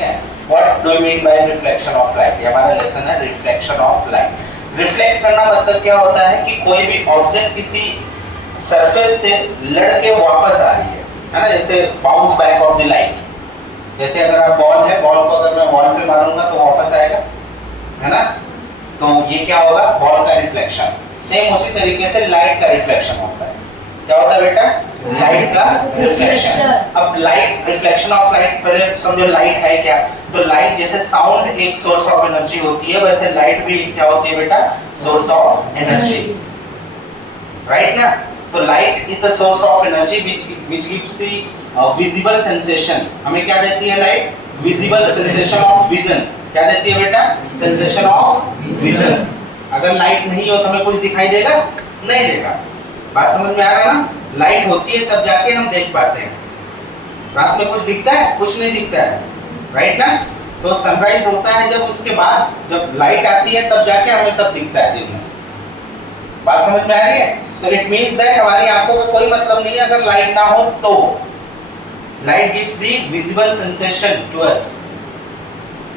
है। What do you mean by reflection of light? ये हमारा लेसन है रिफ्लेक्शन ऑफ लाइट। रिफ्लेक्ट करना मतलब क्या होता है कि कोई भी ऑब्जेक्ट किसी सरफेस से लड़के वापस आ रही है ना, जैसे bounce back of the light. जैसे अगर आप बॉल है, बॉल को अगर मैं वॉल पे मारूंगा तो वापस आएगा, है ना, तो ये क्या होगा, बॉल का रिफ्लेक्शन। सेम उसी तरीके से लाइट का रिफ्लेक्शन होता है। क्या होता है बेटा? लाइट का रिफ्लेक्शन। अब लाइट, रिफ्लेक्शन ऑफ लाइट, पहले समझो लाइट है क्या। तो लाइट जैसे साउंड एक सोर्स ऑफ एनर्जी होती है, वैसे लाइट भी क्या होती है बेटा? सोर्स ऑफ एनर्जी, राइट ना। तो light is the source of energy which gives the visible sensation। हमें क्या देती है light? Visible sensation of vision. क्या देती है बेटा? Sensation of vision. अगर लाइट नहीं हो तो हमें कुछ दिखाई देगा? नहीं देगा। बात समझ में आ रहा है ना? लाइट होती है तब जाके हम देख पाते हैं। रात में कुछ दिखता है? कुछ नहीं दिखता है, राइट ना। तो सनराइज होता है जब, उसके बाद जब लाइट आती है तब जाके हमें सब दिखता है दिन में। बात समझ में आ रही है? तो इट मींस दैट हमारी आंखों का कोई मतलब नहीं है अगर लाइट ना हो तो। Light gives the visible sensation to us.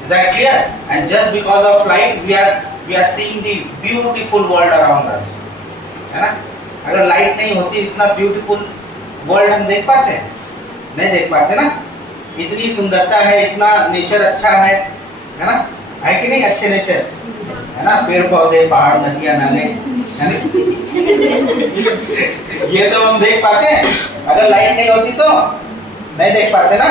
Is that clear? And just because of light we are seeing the beautiful world around us, है ना। अगर लाइट नहीं होती इतना ब्यूटीफुल वर्ल्ड हम देख पाते हैं? नहीं देख पाते ना। इतनी सुंदरता है, इतना नेचर अच्छा है ना, है कि नहीं? अच्छे नेचर्स है ना, पेड़ पौधे, पहाड़, नदियां, नाले, है ना। ये सब हम देख पाते हैं? अगर लाइट नहीं होती तो नहीं देख पाते ना।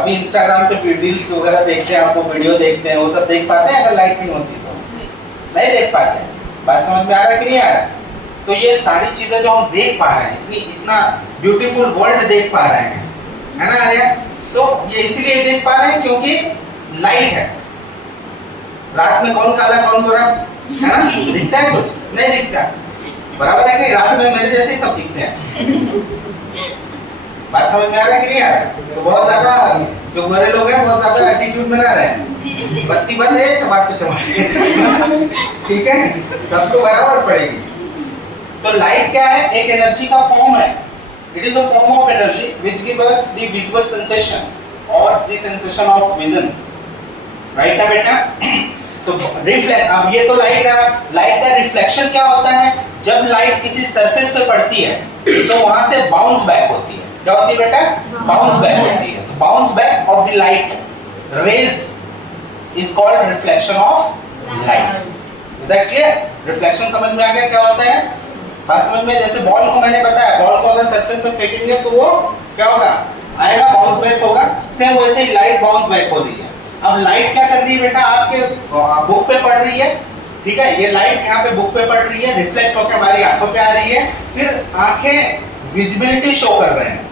अभी इंस्टाग्राम पे रील्स वगैरह देखते हैं, आपको वीडियो देखते हैं, वो सब देख पाते हैं? अगर लाइट नहीं होती तो नहीं देख पाते। बात समझ में आ रहा है कि नहीं आ रहा? तो ये सारी चीजें जो हम देख पा रहे हैं, इतना ब्यूटीफुल वर्ल्ड देख पा रहे हैं, है ना आर्या? तो ये इसीलिए देख पा रहे हैं क्योंकि लाइट है। रात में कौन काला कौन गोरा, है ना? दिखता है कुछ? नहीं दिखता। बराबर है कि रात में मेरे जैसे ही सब दिखते हैं। बात समझ में आ रहा है कि नहीं आ रहा? तो बहुत ज्यादा जो गोरे लोग हैं बहुत ज्यादा एटीट्यूड में ना रहे। बत्ती बंद है, चमाट पे चमाट, ठीक है, सबको बराबर पड़ेगी। तो लाइट क्या है? एक एनर्जी का फॉर्म है। It is a form of energy which give us the visual sensation और the sensation of vision, right ना बेटा? तो रिफ्लेक्ट, अब ये तो लाइट है। लाइट का रिफ्लेक्शन क्या होता है? जब लाइट किसी सरफेस पे पड़ती है तो वहां से बाउंस बैक होती है। क्या होती है बेटा? बाउंस बैक होती है। तो bounce back of the light rays is called reflection of light. Is that clear? Reflection समझ में आ गया क्या होता है? बात समझ में? जैसे बॉल को मैंने बताया, बॉल को अगर सरफेस पे फेंकेंगे तो वो क्या होगा? आएगा, बाउंस बैक होगा। सेम वैसे ही लाइट बाउंस बैक हो रही है। अब लाइट क्या कर रही है बेटा? आपके बुक पे पड़ रही है, ठीक है, ये लाइट यहाँ पे बुक पे पड़ रही है, रिफ्लेक्ट होकर हमारी आंखों पे आ रही है, फिर आंखें विजिबिलिटी शो कर रहे हैं।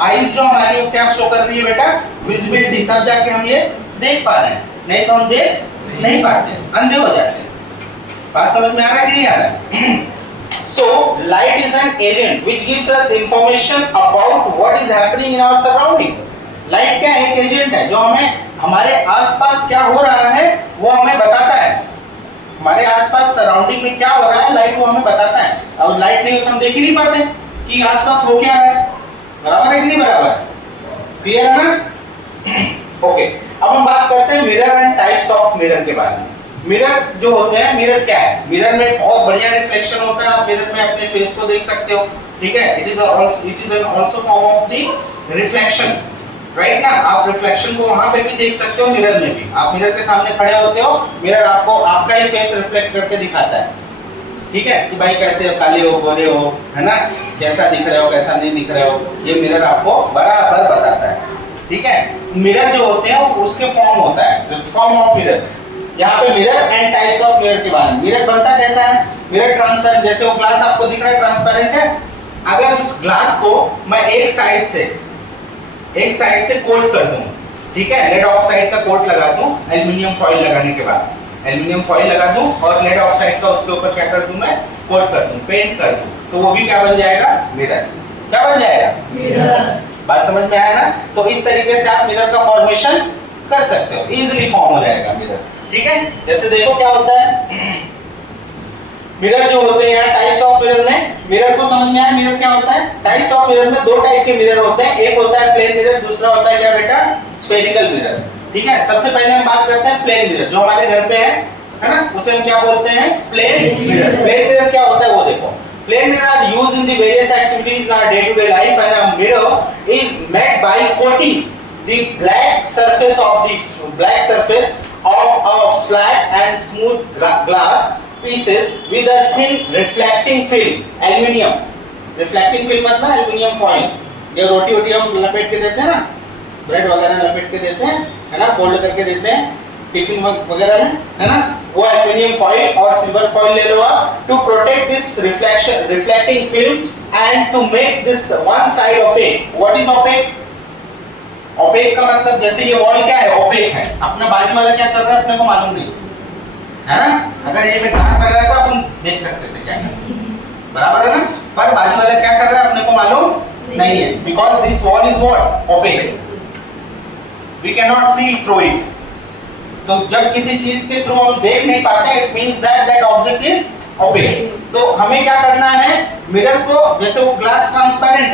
आईज जो हमारी क्या शो कर रही है बेटा? विजिबिलिटी, तब जाके हम ये देख पा रहे हैं, नहीं तो हम देख नहीं पाते, अंधे हो जाते हैं। बात समझ में आ रहा है कि नहीं आ रहा? So light is an agent which gives us information about what is happening in our surrounding. Light क्या है? एक एजेंट है जो हमें हमारे आसपास क्या हो रहा है वो हमें बताता है। हमारे आसपास सराउंडिंग में क्या हो रहा है लाइट वो हमें बताता है। और लाइट नहीं हो तो हम देख ही नहीं पाते कि आसपास हो क्या है। बराबर है कि नहीं बराबर? क्लियर है ना? ओके, अब हम बात करते हैं mirror and types of mirror के बारे में। मिरर जो होते हैं, मिरर क्या है? मिरर में बहुत बढ़िया रिफ्लेक्शन होता है। आप मिरर में अपने फेस को देख सकते हो, ठीक है। It is an also form of the reflection, right ना। आप रिफ्लेक्शन को वहां पे भी देख सकते हो, मिरर में भी। आप मिरर के सामने खड़े होते हो, मिरर आपको आपका ही फेस रिफ्लेक्ट करके दिखाता है, ठीक है, कि भाई कैसे हो, काले हो, गोरे हो, है ना, कैसा दिख रहे हो, कैसा नहीं दिख रहे हो, ये मिरर आपको बराबर बताता है, ठीक है। मिरर जो होते हैं उसके फॉर्म होता है, फॉर्म ऑफ मिरर। यहाँ पे mirror and types of mirror के बारे में। मिरर बनता कैसा है? मिरर ट्रांसपेरेंट, जैसे वो ग्लास आपको दिख रहा है ट्रांसपेरेंट है। अगर उस ग्लास को मैं एक साइड से कोट कर दूं, ठीक है, लेड ऑक्साइड का कोट लगा दूं, एल्युमिनियम फॉइल लगाने के बाद एल्युमिनियम फॉइल लगा दूं और लेड ऑक्साइड का उसके ऊपर क्या कर दूं मैं? कोट कर दूं, पेंट कर दूं, तो वो भी क्या बन जाएगा? मिरर। क्या बन जाएगा? मिरर। बात समझ में आया ना? तो इस तरीके से आप मिरर का फॉर्मेशन कर सकते हो, इजीली फॉर्म हो जाएगा मिरर, ठीक है। जैसे देखो क्या होता है, मिरर जो होते हैं, टाइप्स ऑफ मिरर में, मिरर को समझ में आया मिरर क्या होता है? टाइप्स ऑफ मिरर में दो टाइप के मिरर होते हैं, एक होता है प्लेन मिरर, दूसरा होता है क्या बेटा? Spherical mirror. ठीक है, सबसे पहले हम बात करते हैं प्लेन मिरर, जो हमारे घर पे है ना, उसे हम क्या बोलते हैं? Plane mirror. प्लेन मिरर क्या होता है वो देखो। Plane mirror are used in the various activities in our day-to-day life, and a mirror is made by coating the black surface of a flat and smooth glass pieces with a thin reflecting film, aluminium. Reflecting film मतलब aluminium foil। ये रोटी हम लपेट के देते हैं ना, bread वगैरह लपेट के देते हैं, है ना, फोल्ड करके देते हैं टिफिन वगैरह में, है ना, वो एल्युमिनियम फॉइल और सिल्वर फॉइल ले लो आप, to protect this reflecting film and to make this one side opaque. What is opaque? Opaque का मतलब जैसे ये वॉल क्या है? ओपेक है। अपना बाजू वाला क्या कर रहा है अपने को मालूम नहीं है ना, अगर ये में ग्लास लगा रहता अपन देख सकते थे क्या कर, बराबर है ना, पर बाजू वाला क्या कर रहा है अपने को मालूम नहीं है, because this wall is what? Opaque, we can not see through it. तो जब किसी चीज के थ्रू हम देख नहीं पाते, it means that object is opaque. तो हमें क्या करना है? मिरर को, जैसे वो ग्लास ट्रांसपेरेंट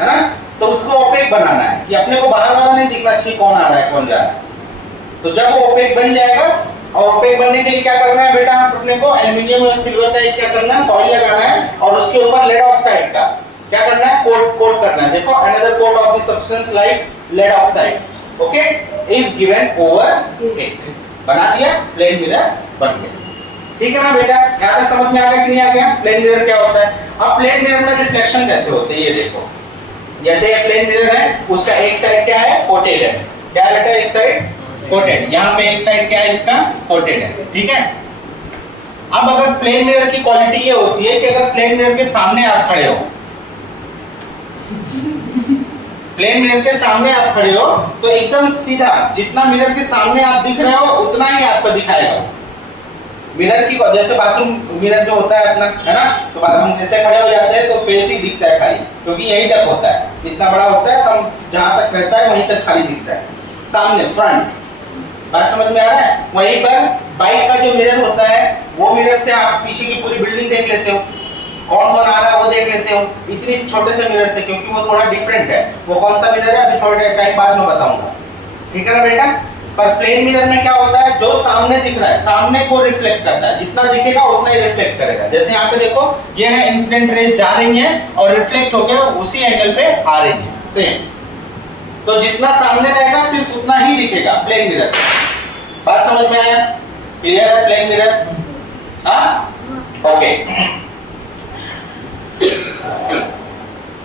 है ना, तो उसको ओपेक बनाना है कि अपने को बाहर वाला नहीं दिखना चाहिए कौन आ रहा है कौन जा रहा है। तो जब वो ओपेक बन जाएगा, और ओपेक बनने के लिए क्या करना है बेटा? अपने को एल्युमिनियम और सिल्वर का एक क्या करना है? फॉइल लगाना है, और उसके ऊपर लेड ऑक्साइड का क्या करना है? कोट करना है। देखो, another coat of the substance like lead oxide, okay, is given over it. बना दिया, प्लेन मिरर बन गया। ठीक है ना बेटा, क्या था, समझ में आ गया कि नहीं आ गया? प्लेन मिरर क्या होता है? अब प्लेन मिरर में रिफ्लेक्शन कैसे होते हैं ये देखो। जैसे ये प्लेन मिरर है, उसका एक साइड क्या है? कोटेड है। क्या बेटा? एक साइड कोटेड, यहाँ पे एक साइड क्या है इसका? कोटेड है। ठीक है, अब अगर प्लेन मिरर की क्वालिटी ये होती है कि अगर प्लेन मिरर के सामने आप खड़े हो, प्लेन मिरर के सामने आप खड़े हो, तो एकदम सीधा जितना मिरर के सामने आप दिख रहे हो उतना ही आपको दिखाएगा। मिरर की, जैसे बाथरूम मिरर जो होता है अपना, है ना, तो बाथरूम जैसे खड़े हो जाते हैं तो फेस ही दिखता है खाली, क्योंकि यहीं तक होता है, इतना बड़ा होता है, हम जहां तक रहता है वहीं तक खाली दिखता है, सामने फ्रंट। बात समझ में आ रहा है? वहीं पर बाइक का जो मिरर होता है, वो मिरर से आप पीछे की पूरी बिल्डिंग देख लेते हो, कौन कौन आ रहा है वो देख लेते हो, इतनी छोटे से मिरर से, क्योंकि वो थोड़ा डिफरेंट है। वो कौन सा मिरर है अभी थोड़े टाइम बाद में बताऊंगा, ठीक है ना बेटा। पर प्लेन मिरर में क्या होता है? जो सामने दिख रहा है, सामने को रिफ्लेक्ट करता है, जितना दिखेगा उतना ही रिफ्लेक्ट करेगा। जैसे यहाँ पे देखो, ये है इंसिडेंट रेज जा रही है और रिफ्लेक्ट होकर उसी एंगल पे आ रही है, सेम। तो जितना सामने रहेगा सिर्फ उतना ही दिखेगा प्लेन मिरर। बात समझ में आया? क्लियर है प्लेन मिरर? हाँ, ओके।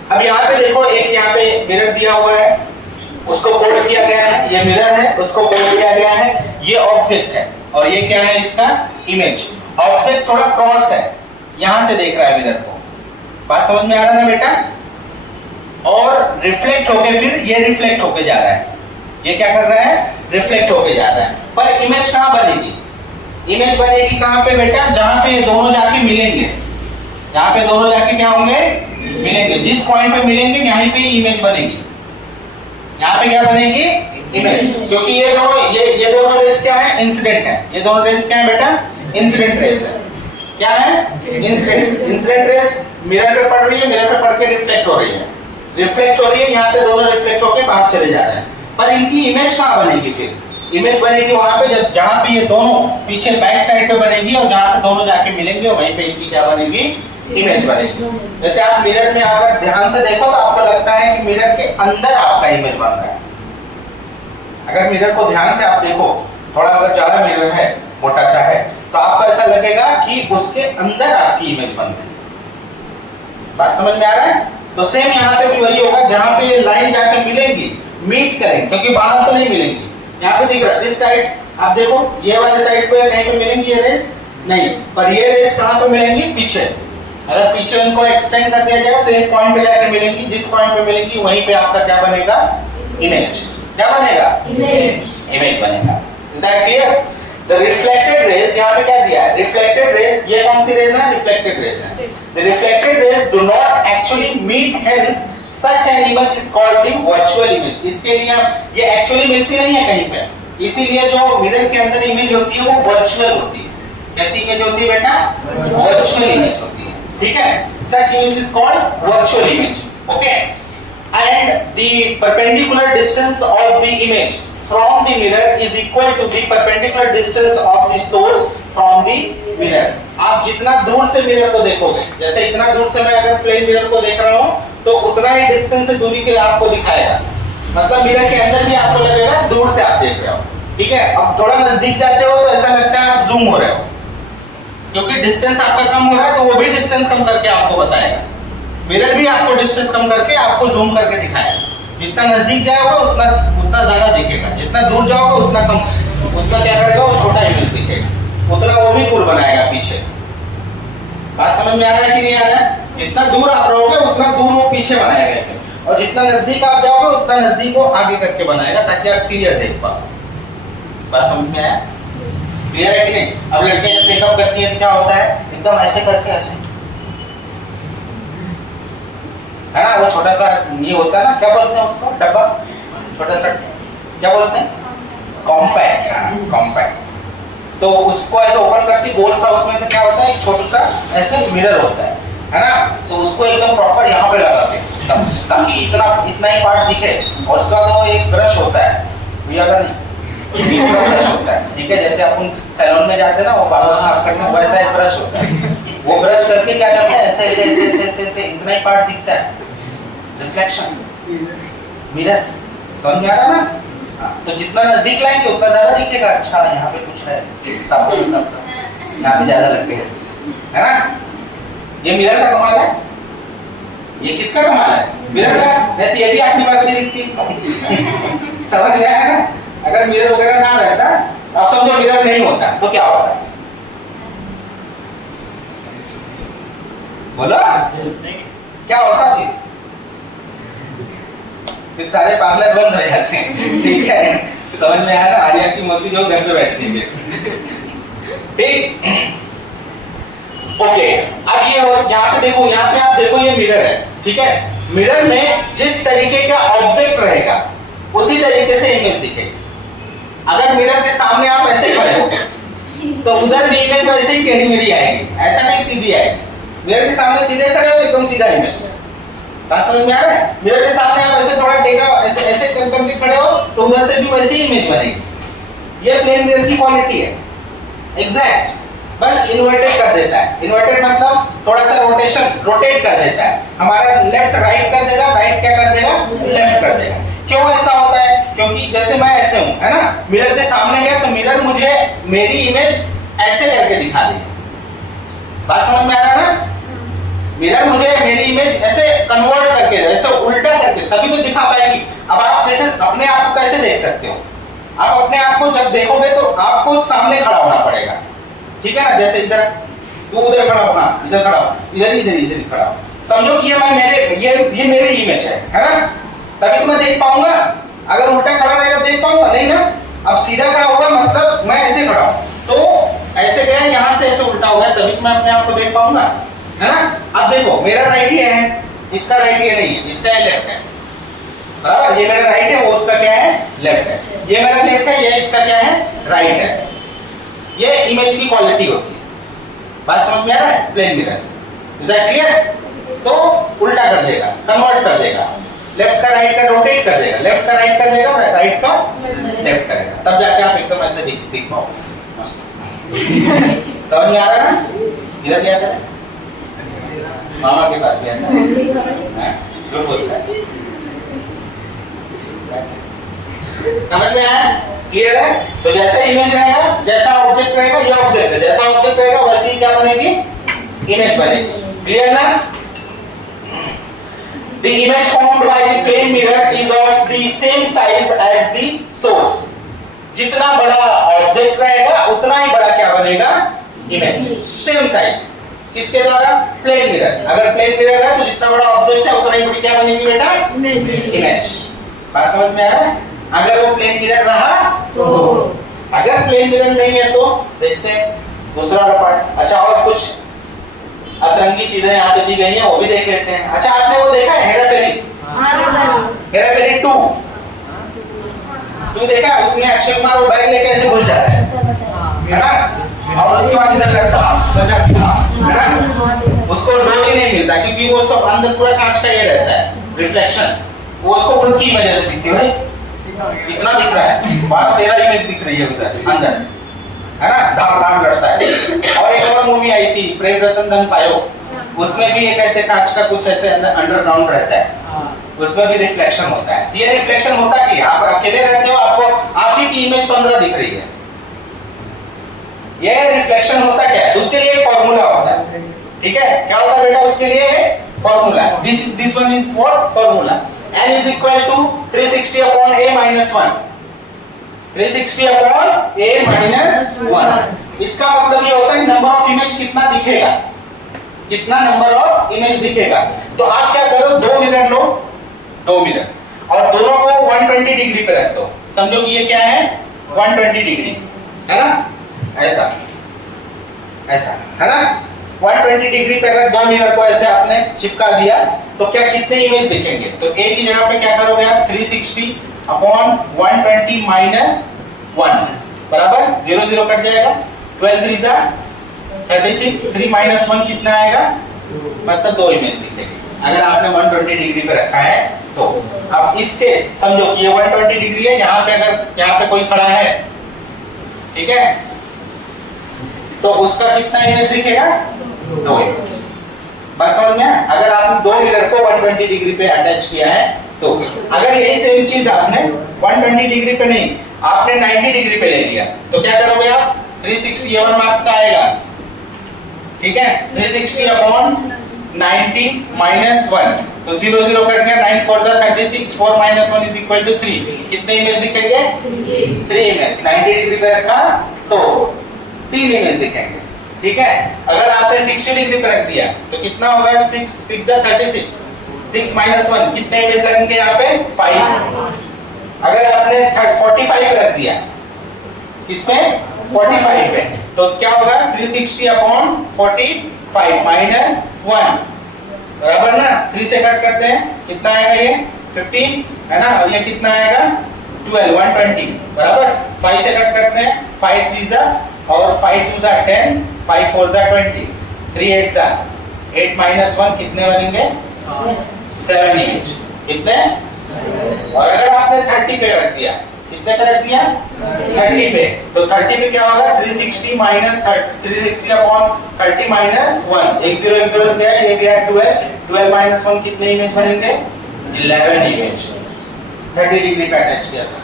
अब यहाँ पे देखो, एक यहाँ पे मिरर दिया हुआ है, उसको कोट किया गया है, ये मिरर है, उसको कोट किया गया है, ये ऑब्जेक्ट है, और ये क्या है? इसका इमेज। ऑब्जेक्ट थोड़ा क्रॉस है, यहां से देख रहा है मिरर को। बात समझ में आ रहा है ना बेटा? और रिफ्लेक्ट होके फिर ये रिफ्लेक्ट होके जा रहा है, ये क्या कर रहा है? रिफ्लेक्ट होके जा रहा है। पर इमेज कहां बनेगी? इमेज बनेगी कहां पे बेटा? जहां पे ये दोनों जाके मिलेंगे, यहाँ पे दोनों जाके क्या होंगे? मिलेंगे। जिस पॉइंट पे मिलेंगे यहीं पे इमेज बनेगी। यहाँ पे क्या बनेगी? इमेज। क्योंकि ये दोनों रेस क्या है? इंसिडेंट है। ये दोनों रेस क्या है बेटा? इंसिडेंट रेस है। क्या है? इंसिडेंट रेस मिरर पे पड़ रही है, मिरर पे पड़ के रिफ्लेक्ट हो रही है, रिफ्लेक्ट हो रही है, यहाँ पे दोनों रिफ्लेक्ट होके बाहर चले जा रहे हैं। पर इनकी इमेज कहाँ बनेगी फिर? इमेज बनेगी वहां पे जब, जहां पे ये दोनों पीछे बैक साइड पे बनेगी, और जहां पे दोनों जाके मिलेंगे वहीं पे इनकी क्या बनेगी? इमेज बनेगी। जैसे आप मिरर में अगर ध्यान से देखो तो आपको लगता है कि मिरर के अंदर आपका इमेज बन रहा है। अगर मिरर को ध्यान से आप देखो, थोड़ा अगर ज्यादा मिरर है, मोटा सा है, तो आपको ऐसा लगेगा कि उसके अंदर आपकी इमेज बन रही है। बात समझ में आ रहा है? तो सेम यहाँ पे भी वही होगा, जहां पे ये लाइन जाके मिलेंगी, मीट करेंगे, क्योंकि बाहर तो नहीं मिलेंगी। यहाँ पे दिख रहा है दिस साइड, आप देखो ये वाले साइड पे कहीं पे मिलेंगी ये रेस? नहीं। पर ये रेस कहाँ पे मिलेंगी? पीछे। अगर पीछे उनको एक्सटेंड कर दिया जाएगा तो एक पॉइंट पे जाकर मिलेंगी, जिस पॉइंट पे मिलेंगी वहीं पे आपका क्या बनेगा? इमेज। क्या बनेगा? इमेज बनेगा। Is that clear? The reflected rays, यहाँ पे क्या दिया है? रिफ्लेक्टेड रेज, ये कौन सी रेज है? रिफ्लेक्टेड रेज है। The reflected rays do not actually meet, hence such an image is called the virtual image. इसके लिए ये एक्चुअली मिलती नहीं है कहीं पे, इसीलिए जो मिरर के अंदर इमेज होती है वो वर्चुअल होती है। कैसी इमेज होती है बेटा? वर्चुअल इमेज होती है, ठीक है। Such image is called virtual image, okay. And the perpendicular distance of the image from the mirror is equal to the perpendicular distance of the source from the mirror. आप जितना दूर से mirror को देखोगे, जैसे इतना दूर से मैं अगर प्लेन मिरर को देख रहा हूं तो उतना ही डिस्टेंस से दूरी के आपको दिखाएगा, मतलब मिरर के अंदर भी आपको लगेगा दूर से आप देख रहे हो, ठीक है। अब थोड़ा नजदीक जाते हो तो ऐसा लगता है आप जूम हो रहे हो, क्योंकि डिस्टेंस आपका कम हो रहा है, तो वो भी डिस्टेंस कम करके आपको बताएगा। मिरर भी आपको डिस्टेंस कम करके आपको जूम करके दिखाएगा। जितना नजदीक जाओगे उतना उतना ज्यादा दिखेगा, जितना दूर जाओगे उतना कम, उतना क्या करेगा वो छोटा इमेज दिखेगा, उतना वो भी दूर बनाएगा पीछे। बात समझ में आ रहा है कि नहीं आ रहा है? जितना दूर आप रहोगे उतना दूर वो पीछे बनाएगा, और जितना नजदीक आप जाओगे उतना नजदीक वो आगे करके बनाएगा, ताकि आप क्लियर देख पाओ। बात समझ में आया? क्लियर है कि नहीं? अब लड़कियां जब मेकअप करती हैं तो क्या होता है, एकदम ऐसे करके ऐसे, है ना, वो छोटा सा ये होता है ना, क्या बोलते हैं उसको, डब्बा, छोटा सा क्या बोलते हैं, कॉम्पैक्ट, कॉम्पैक्ट। तो उसको ऐसे ओपन करती गोल सा, उसमें से क्या होता है, एक छोटा सा ऐसे मिरर होता है ना, तो उसको एकदम प्रॉपर यहाँ पे लगाते हैं ताकि इतना ही पार्ट दिखे। और उसका तो एक ब्रश होता है, भैया का नहीं, ब्रश होता है, ठीक है। जैसे अपन सैलून में जाते हैं ना, वो बाल साफ करने, वैसा एक ब्रश होता है। वो ब्रश करके क्या करता है, ऐसे ऐसे ऐसे ऐसे ऐसे इतना ही पार्ट दिखता है, रिफ्लेक्शन मिरर। समझ में आ रहा ना? तो जितना नजदीक लाएंगे उतना ज्यादा दिखेगा। अच्छा यहाँ पे कुछ है, साफ यहाँ पे ज्यादा लग गया, है ना। ये मिरर का कमाल है। ये किसका कमाल है? मिरर का। नहीं तो ये भी अपनी बात नहीं दिखती। समझ में आया ना? अगर मिरर वगैरह ना रहता, आप समझो मिरर नहीं होता तो क्या होता? बोलो क्या होता फिर सारे पार्लर बंद हो जाते हैं, ठीक है। समझ में आया ना? आर्या की मौसी जो घर पे बैठती है, ठीक। ओके, अब ये यहाँ पे देखो, यहाँ पे आप देखो ये मिरर है, ठीक है। मिरर में जिस तरीके का ऑब्जेक्ट रहेगा उसी तरीके से इमेज दिखेगी। अगर मिरर के सामने आप ऐसे खड़े हो तो उधर भी इमेज वैसे ही टेढ़ी मेढ़ी आएगी, ऐसा नहीं सीधी आएगी। मिरर के सामने सीधे खड़े हो एकदम सीधा इमेज। बात समझ में आ रहा है? मिरर के सामने आप ऐसे थोड़ा टेका ऐसे ऐसे करके खड़े हो तो उधर से भी वैसी ही इमेज बनेगी। ये प्लेन मिरर की क्वालिटी है, एग्जैक्ट। बस इन्वर्टेड कर देता है। इन्वर्टेड मतलब थोड़ा सा रोटेट कर देता है। हमारा लेफ्ट राइट कर देगा, राइट क्या कर देगा, लेफ्ट कर देगा। क्यों ऐसा होता है? क्योंकि जैसे मैं ऐसे हूं, है ना, मिरर के सामने गया तो मिरर मुझे मेरी इमेज ऐसे करके दिखा देगा। बात समझ में आ रहा है ना? मिरर मुझे मेरी इमेज ऐसे कन्वर्ट करके, ऐसे उल्टा करके तभी तो दिखा पाएगी। अब आप जैसे अपने आप को कैसे देख सकते हो? आप अपने आप को जब देखोगे तो आपको सामने खड़ा होना पड़ेगा, ठीक है ना। जैसे इधर तू उधर खड़ा होना, इधर खड़ा हो, इधर ही खड़ा हो। समझो कि ये मेरी इमेज है ना, तभी तो मैं देख पाऊंगा। अगर उल्टा खड़ा रहेगा देख पाऊंगा नहीं ना। अब सीधा खड़ा होगा मतलब मैं ऐसे खड़ा हूं, तो ऐसे गया यहाँ से ऐसे उल्टा हो गया, तभी तो मैं अपने आप को देख पाऊंगा, है ना। अब देखो मेरा राइट ही है, इसका राइट ये नहीं है, इसका लेफ्ट है, बराबर। ये मेरा राइट है, वो उसका क्या है, लेफ्ट है। ये मेरा लेफ्ट है, ये इसका क्या है, राइट है। ये इमेज की क्वालिटी होती है। बात समझ में आ रहा है? Plane mirror, is that clear? तो उल्टा कर देगा, कन्वर्ट कर देगा, लेफ्ट का राइट का रोटेट कर देगा, लेफ्ट का राइट कर देगा, राइट का लेफ्ट करेगा, तब जाके आप एकदम ऐसे दिख पाओगे। मस्त। समझ में आ रहा है ना? इधर क्या करें, मामा के पास गया था, जो बोलता है। समझ में आया? क्लियर है? तो जैसा इमेज रहेगा, जैसा ऑब्जेक्ट रहेगा, ये ऑब्जेक्ट है, जैसा ऑब्जेक्ट रहेगा वैसे ही क्या बनेगी, इमेज बनेगी। क्लियर ना? The image formed by the plane mirror is of the same size as the source. जितना बड़ा ऑब्जेक्ट रहेगा उतना ही बड़ा क्या बनेगा, इमेज। सेम साइज किसके द्वारा, प्लेन मिरर। अगर प्लेन मिरर है तो जितना बड़ा ऑब्जेक्ट है उतना ही बड़ी क्या बनेगी बेटा, इमेज। बात समझ में आ रहा है? अगर वो प्लेन मिरर रहा तो, अगर प्लेन मिरर नहीं है तो देखते हैं दूसरा पार्ट। अच्छा, और कुछ अतरंगी चीजें यहाँ पे दी गई हैं, वो भी देख लेते हैं। अच्छा, आपने वो देखा है हेरा फेरी? हेरा फेरी 2 देखा? उसमें अक्षय कुमार वो बैग लेके ऐसे घुस जाता है ना, और उसके बाद इधर करता है ना, उसको डोर ही नहीं मिलता क्योंकि वो सब अंदर पूरा कांच का ये रहता है रिफ्लेक्शन, वो उसको उनकी वजह से दिखती है। इतना दिख रहा है, 12-13 इमेज दिख रही है उधर अंदर, है ना, धाम धाम लड़ता है। और एक और मूवी आई थी प्रेम रतन धन पायो, उसमें भी एक ऐसे कांच का कुछ ऐसे अंदर अंडरग्राउंड रहता है, उसमें भी रिफ्लेक्शन होता है। तो ये रिफ्लेक्शन होता कि आप अकेले रहते हो, आपको आप ही की इमेज 15 दिख रही है, ये रिफ्लेक्शन होता क्या है, उसके लिए एक फॉर्मूला होता है, ठीक है। क्या होता है बेटा उसके लिए formula, this one is what formula, n is equal to 360 upon a minus 1, 360 upon a minus 1। इसका मतलब ये होता है नंबर ऑफ इमेज कितना दिखेगा, कितना नंबर ऑफ इमेज दिखेगा। तो आप क्या करो, दो मिरर लो, दो मिरर, और दोनों को 120 डिग्री पे रख दो। समझो कि ये क्या है 120 डिग्री, है ना, ऐसा ऐसा, है ना। 120 डिग्री पे अगर दो मिरर को ऐसे आपने चिपका दिया तो क्या कितने इमेज दिखेंगे। तो a की जगह पे क्या करोगे आप, 360 अपॉन 120 माइनस 1 बराबर 0 0 कट जाएगा, 12 3 जा 36, 3 माइनस 1 कितना आएगा, मतलब दो इमेज दिखेगी अगर आपने 120 डिग्री पे रखा है। तो अब इसके समझो कि ये 120 डिग्री है, यहाँ पे अगर यहाँ पे कोई खड़ा है, ठीक है, तो उसका कितना इमेज दिखेगा, दो इमेज। बस समझ में, अगर आपने दो मिरर को 120 डिग्री पे अटैच किया है, तो अगर यही सेम चीज आपने 120 डिग्री पे नहीं, आपने 90 डिग्री पे ले लिया, तो क्या करोगे आप, 360 ये 1 मार्क्स का आएगा, ठीक है, 360 अपॉन 90 माइनस 1, तो 0 0 कट गया, 9 4 जा 36, 4 माइनस 1 इज इक्वल टू 3। कितने इमेज दिखेंगे, 3 इमेज। 90 डिग्री पे रखा तो 3 इमेज दिखेंगे, ठीक है। अगर आपने 60 डिग्री पे रख दिया तो कितना होगा, 6 6 जा 36, 6 माइनस 1 कितने इमेज लगेंगे यहाँ पे, 5। अगर आपने 45 पे रख दिया, इसमें 45 पे, तो क्या होगा, 360 अपॉन 45 माइनस 1 बराबर ना, 3 से कट करते हैं, कितना आएगा ये 15, है ना, और ये कितना आएगा 12, 120 बराबर। 5 से कट करते हैं, 5 3 जा और 5 2 जा 10, 5 4 जा 20, 3 8 जा 8 माइनस 1 कितने बनेंगे, 7 इमेज। कितने, और अगर आपने 30 पे रख दिया, कितने पे रख दिया, 30 पे, तो 30 पे क्या होगा, 360 माइनस 360 अपॉन 30 माइनस 1, 1 0 1 0 गया, ये भी है 12, 12 माइनस 1 कितने इमेज बनेंगे, 11 इमेज। 30 डिग्री पे अटैच किया था।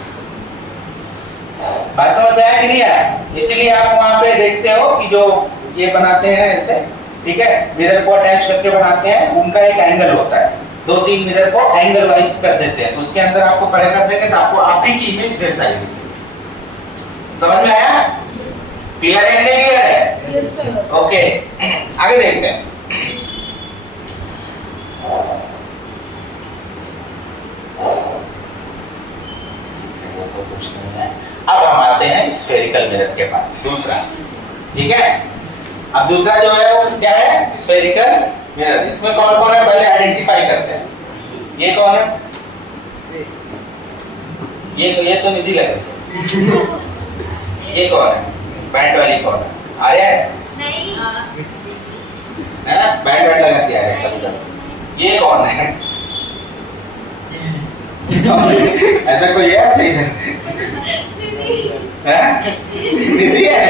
बात समझ में आया कि नहीं आया? इसीलिए आप वहां पे देखते हो कि जो ये बनाते हैं ऐसे, ठीक है, मिरर को अटैच करके बनाते हैं, उनका एक एंगल होता है, 2-3 मिरर को एंगल वाइज कर देते हैं, तो उसके अंदर आपको खड़े कर देंगे तो आपको आप ही की इमेज ढेर सारी दिखेगी। समझ में आया? क्लियर है कि नहीं क्लियर है? Yes sir. ओके, आगे देखते हैं। अब हम आते हैं स्फेरिकल मिरर के पास, दूसरा, ठीक है। अब दूसरा जो है वो क्या है, स्फेरिकल मिरर। इसमें कौन कौन है पहले आइडेंटिफाई करते हैं। ये कौन है, ये तो निधि लग रही है। ये कौन है, बैंड वाली कौन है, आर्या नहीं, है ना, बैंड लगाती है आर्या। ये कौन है, ऐसा कोई है अपने निधि है।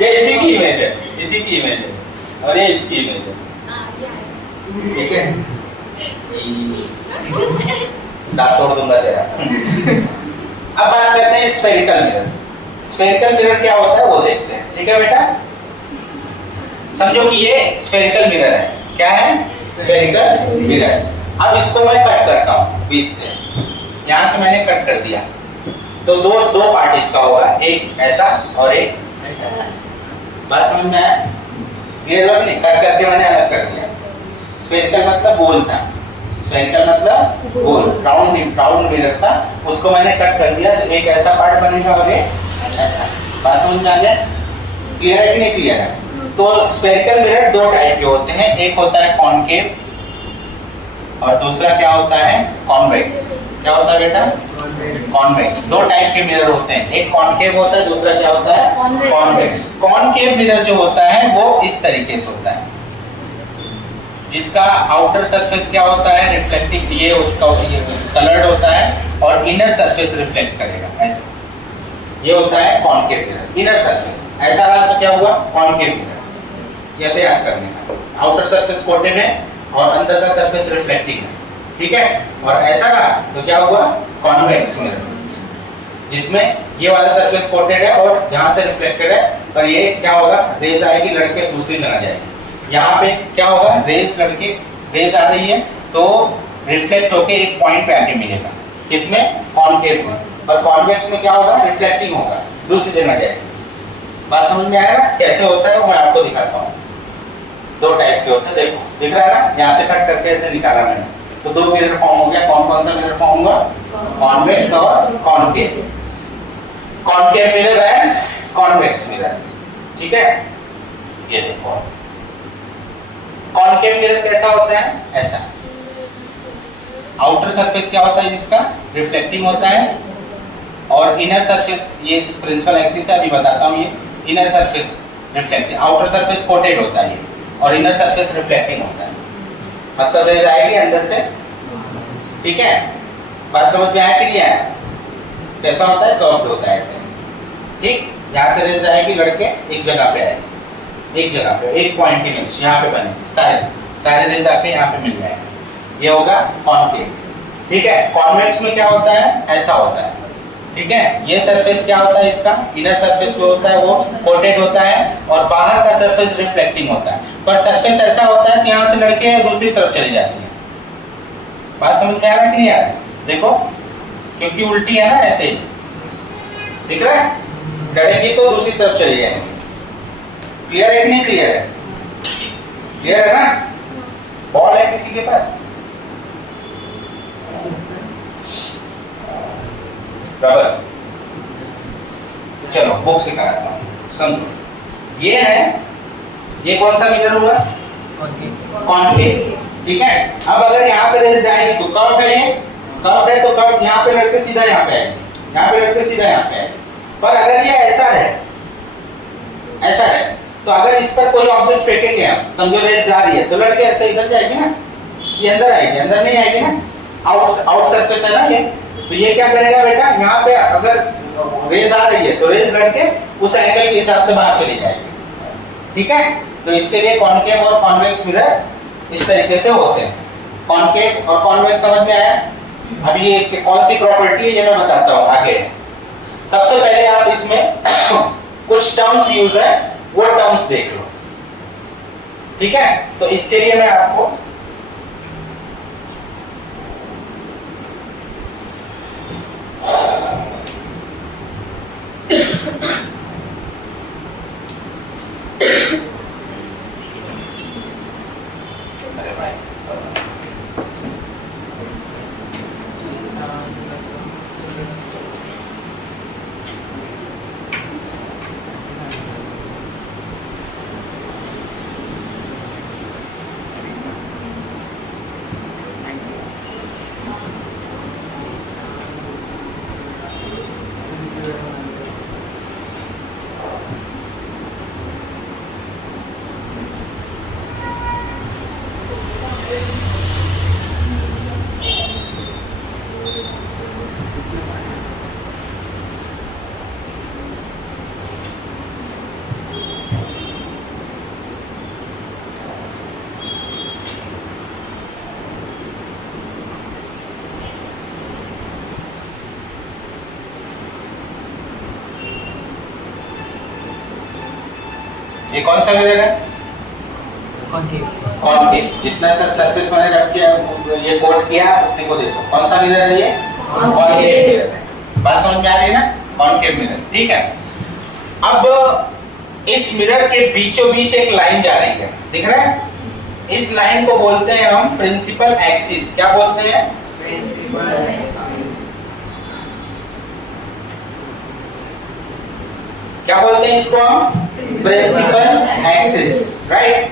ये इसी की इमेज है, इसी की इमेज है, और ये इसकी इमेज है, ठीक है। दांत तोड़ दूंगा तेरा। अब बात करते हैं स्फेरिकल मिरर। स्फेरिकल मिरर क्या होता है वो देखते हैं, ठीक है बेटा। समझो कि ये स्फेरिकल मिरर है, क्या है, स्फेरिकल मिरर। अब इसको मैं कट करता हूँ 20 से, यहाँ से मैंने कट कर दिया, तो दो पार्ट इसका होगा, एक ऐसा और एक ऐसा। बात समझ में आया? क्लियर हो नहीं? कट करके मैंने अलग कर दिया। स्फेरिकल मतलब गोल था, स्फेरिकल मतलब गोल, राउंड मिरर था, उसको मैंने कट कर दिया, तो एक ऐसा पार्ट बनेगा और एक ऐसा। बात समझ में आ गया? क्लियर है कि नहीं क्लियर है? तो स्फेरिकल मिरर दो टाइप के होते हैं, एक होता है कॉनकेव, और दूसरा क्या होता है कॉन्वेक्स। क्या होता है बेटा कॉन्वेक्स। दो टाइप के मिरर होते हैं, एक कॉनकेव होता है, दूसरा क्या होता है कॉन्वेक्स। कॉनकेव मिरर जो होता है वो इस तरीके से होता है, जिसका आउटर सरफेस क्या होता है रिफ्लेक्टिव, ये उसका कलर्ड होता है और इनर सरफेस रिफ्लेक्ट करेगा ऐसे। ये होता है कॉनकेव मिरर, इनर सरफेस। ऐसा रहा तो क्या हुआ कॉनकेव मिरर। ऐसे याद करने का, आउटर सरफेस कोटेड है और अंदर का सरफेस रिफ्लेक्टिंग है, ठीक है। और ऐसा रहा तो क्या हुआ कॉन्वेक्स मिरर, जिसमें ये वाला सरफेस कोटेड है और यहाँ से रिफ्लेक्टेड है, पर ये क्या होगा रेज आएगी लड़के दूसरी जगह जाएगी। यहाँ पे क्या होगा रेज लड़के, रेज आ रही है तो रिफ्लेक्ट होके एक पॉइंट पे आके मिलेगा, किसमें कॉनकेव में। और कॉन्वेक्स में क्या होगा रिफ्लेक्टिंग होगा, दूसरी जगह जाएगी। बात समझ में आया ना कैसे होता है, वो मैं आपको दिखाता हूँ। दो टाइप के होते हैं, देखो दिख रहा है ना, यहाँ से कट करके ऐसे निकाला मैंने, तो दो मिरर फॉर्म हो गया। कौन कौन सा मिरर फॉर्म हुआ कॉन्वेक्स और concave. Concave mirror and convex mirror, ठीक है। ये देखो कॉनकेव मिरर कैसा होता है, ऐसा आउटर सरफेस क्या होता है इसका रिफ्लेक्टिंग होता है और इनर सरफेस, ये प्रिंसिपल एक्सिस है अभी बताता हूँ। ये inner surface reflecting, outer surface coated होता है ये और इनर सरफेस रिफ्लेक्टिंग होता है, मतलब रेज आएगी अंदर से, ठीक है। बात समझ में आया कि नहीं आया, कैसा होता है कर्व्ड होता है ऐसे, ठीक। यहाँ से रेज आएगी लड़के एक जगह पे आएगी, एक जगह पे एक पॉइंट इमेज यहाँ पे बनेगी, सारे रेज आके यहाँ पे मिल जाएंगे। ये होगा कॉनकेव, ठीक है। कॉन्वेक्स में क्या होता है ऐसा होता है, ठीक है। ये सरफेस क्या होता है इसका इनर सरफेस जो होता है वो कोटेड होता है और बाहर का सरफेस रिफ्लेक्टिंग होता है, पर सरफेस ऐसा होता है कि यहाँ से लड़के दूसरी तरफ चली जाती है। बात समझ में आ रहा है कि नहीं आ रहा है, देखो क्योंकि उल्टी है ना, ऐसे दिख रहा है, डरेगी तो दूसरी तरफ चली जाएगी। क्लियर है कि नहीं क्लियर है, क्लियर है ना। बॉल है किसी के पास, रबर, चलो बुक से कराता हूँ समझो। ये है, ये कौन सा मिरर हुआ कॉनकेव, ठीक है। अब अगर यहाँ पे रेज जाएगी तो कर्व है, ये कर्व है तो कर्व यहाँ पे लड़के सीधा यहाँ पे आएगी, यहाँ पे लड़के सीधा यहाँ पे आएगी। पर अगर ये ऐसा है, ऐसा है तो अगर इस पर कोई ऑब्जेक्ट फेंकेंगे हम, समझो रेज जा रही है तो लड़के ऐसे इधर जाएगी ना, ये अंदर आएगी, अंदर नहीं आएगी ना, आउट सरफेस है ना ये। तो ये क्या करेगा बेटा, यहाँ पे अगर रेज आ रही है तो रेज लड़के उस एंगल के हिसाब से बाहर चली जाएगी, ठीक है। तो इसके लिए कॉनकेव और कॉन्वेक्स मिरर इस तरीके से होते हैं। कॉनकेव और कॉन्वेक्स समझ में आया। अभी ये कौन सी प्रॉपर्टी है ये मैं बताता हूँ आगे। सबसे पहले आप इसमें कुछ टर्म्स यूज है, वो टर्म्स देख लो, ठीक है। तो इसके लिए मैं आपको ये कौन सा मिरर है कॉनकेव। जितना सरफेस मैंने रख के ये कोट किया उतने को देखो, कौन सा मिरर है ये कॉनकेव मिरर है। बात समझ में आ रही है ना, कॉनकेव मिरर, ठीक है। अब इस मिरर के बीचों बीच एक लाइन जा रही है, दिख रहा है। इस लाइन को बोलते हैं हम प्रिंसिपल एक्सिस। क्या बोलते हैं प्रिंसिपल एक्सिस। क्या बोलते हैं इसको हम प्रिंसिपल एक्सिस, राइट।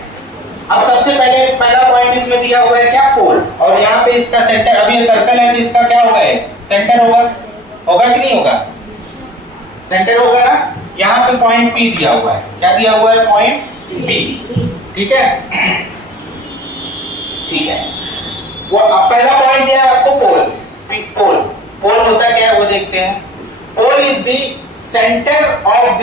अब सबसे पहले पहला पॉइंट इसमें दिया हुआ है क्या, पोल, और यहाँ पे इसका सेंटर, अब ये सर्कल है तो इसका क्या होगा, सेंटर होगा, होगा कि नहीं होगा, सेंटर होगा ना। यहाँ पे पॉइंट P दिया हुआ है, क्या दिया हुआ है, पॉइंट P, ठीक है, ठीक है। वो अब पहला पॉइंट दिया है आपको पोल, पोल, पोल होता क्या है वो देखते हैं। Pole is the centre of the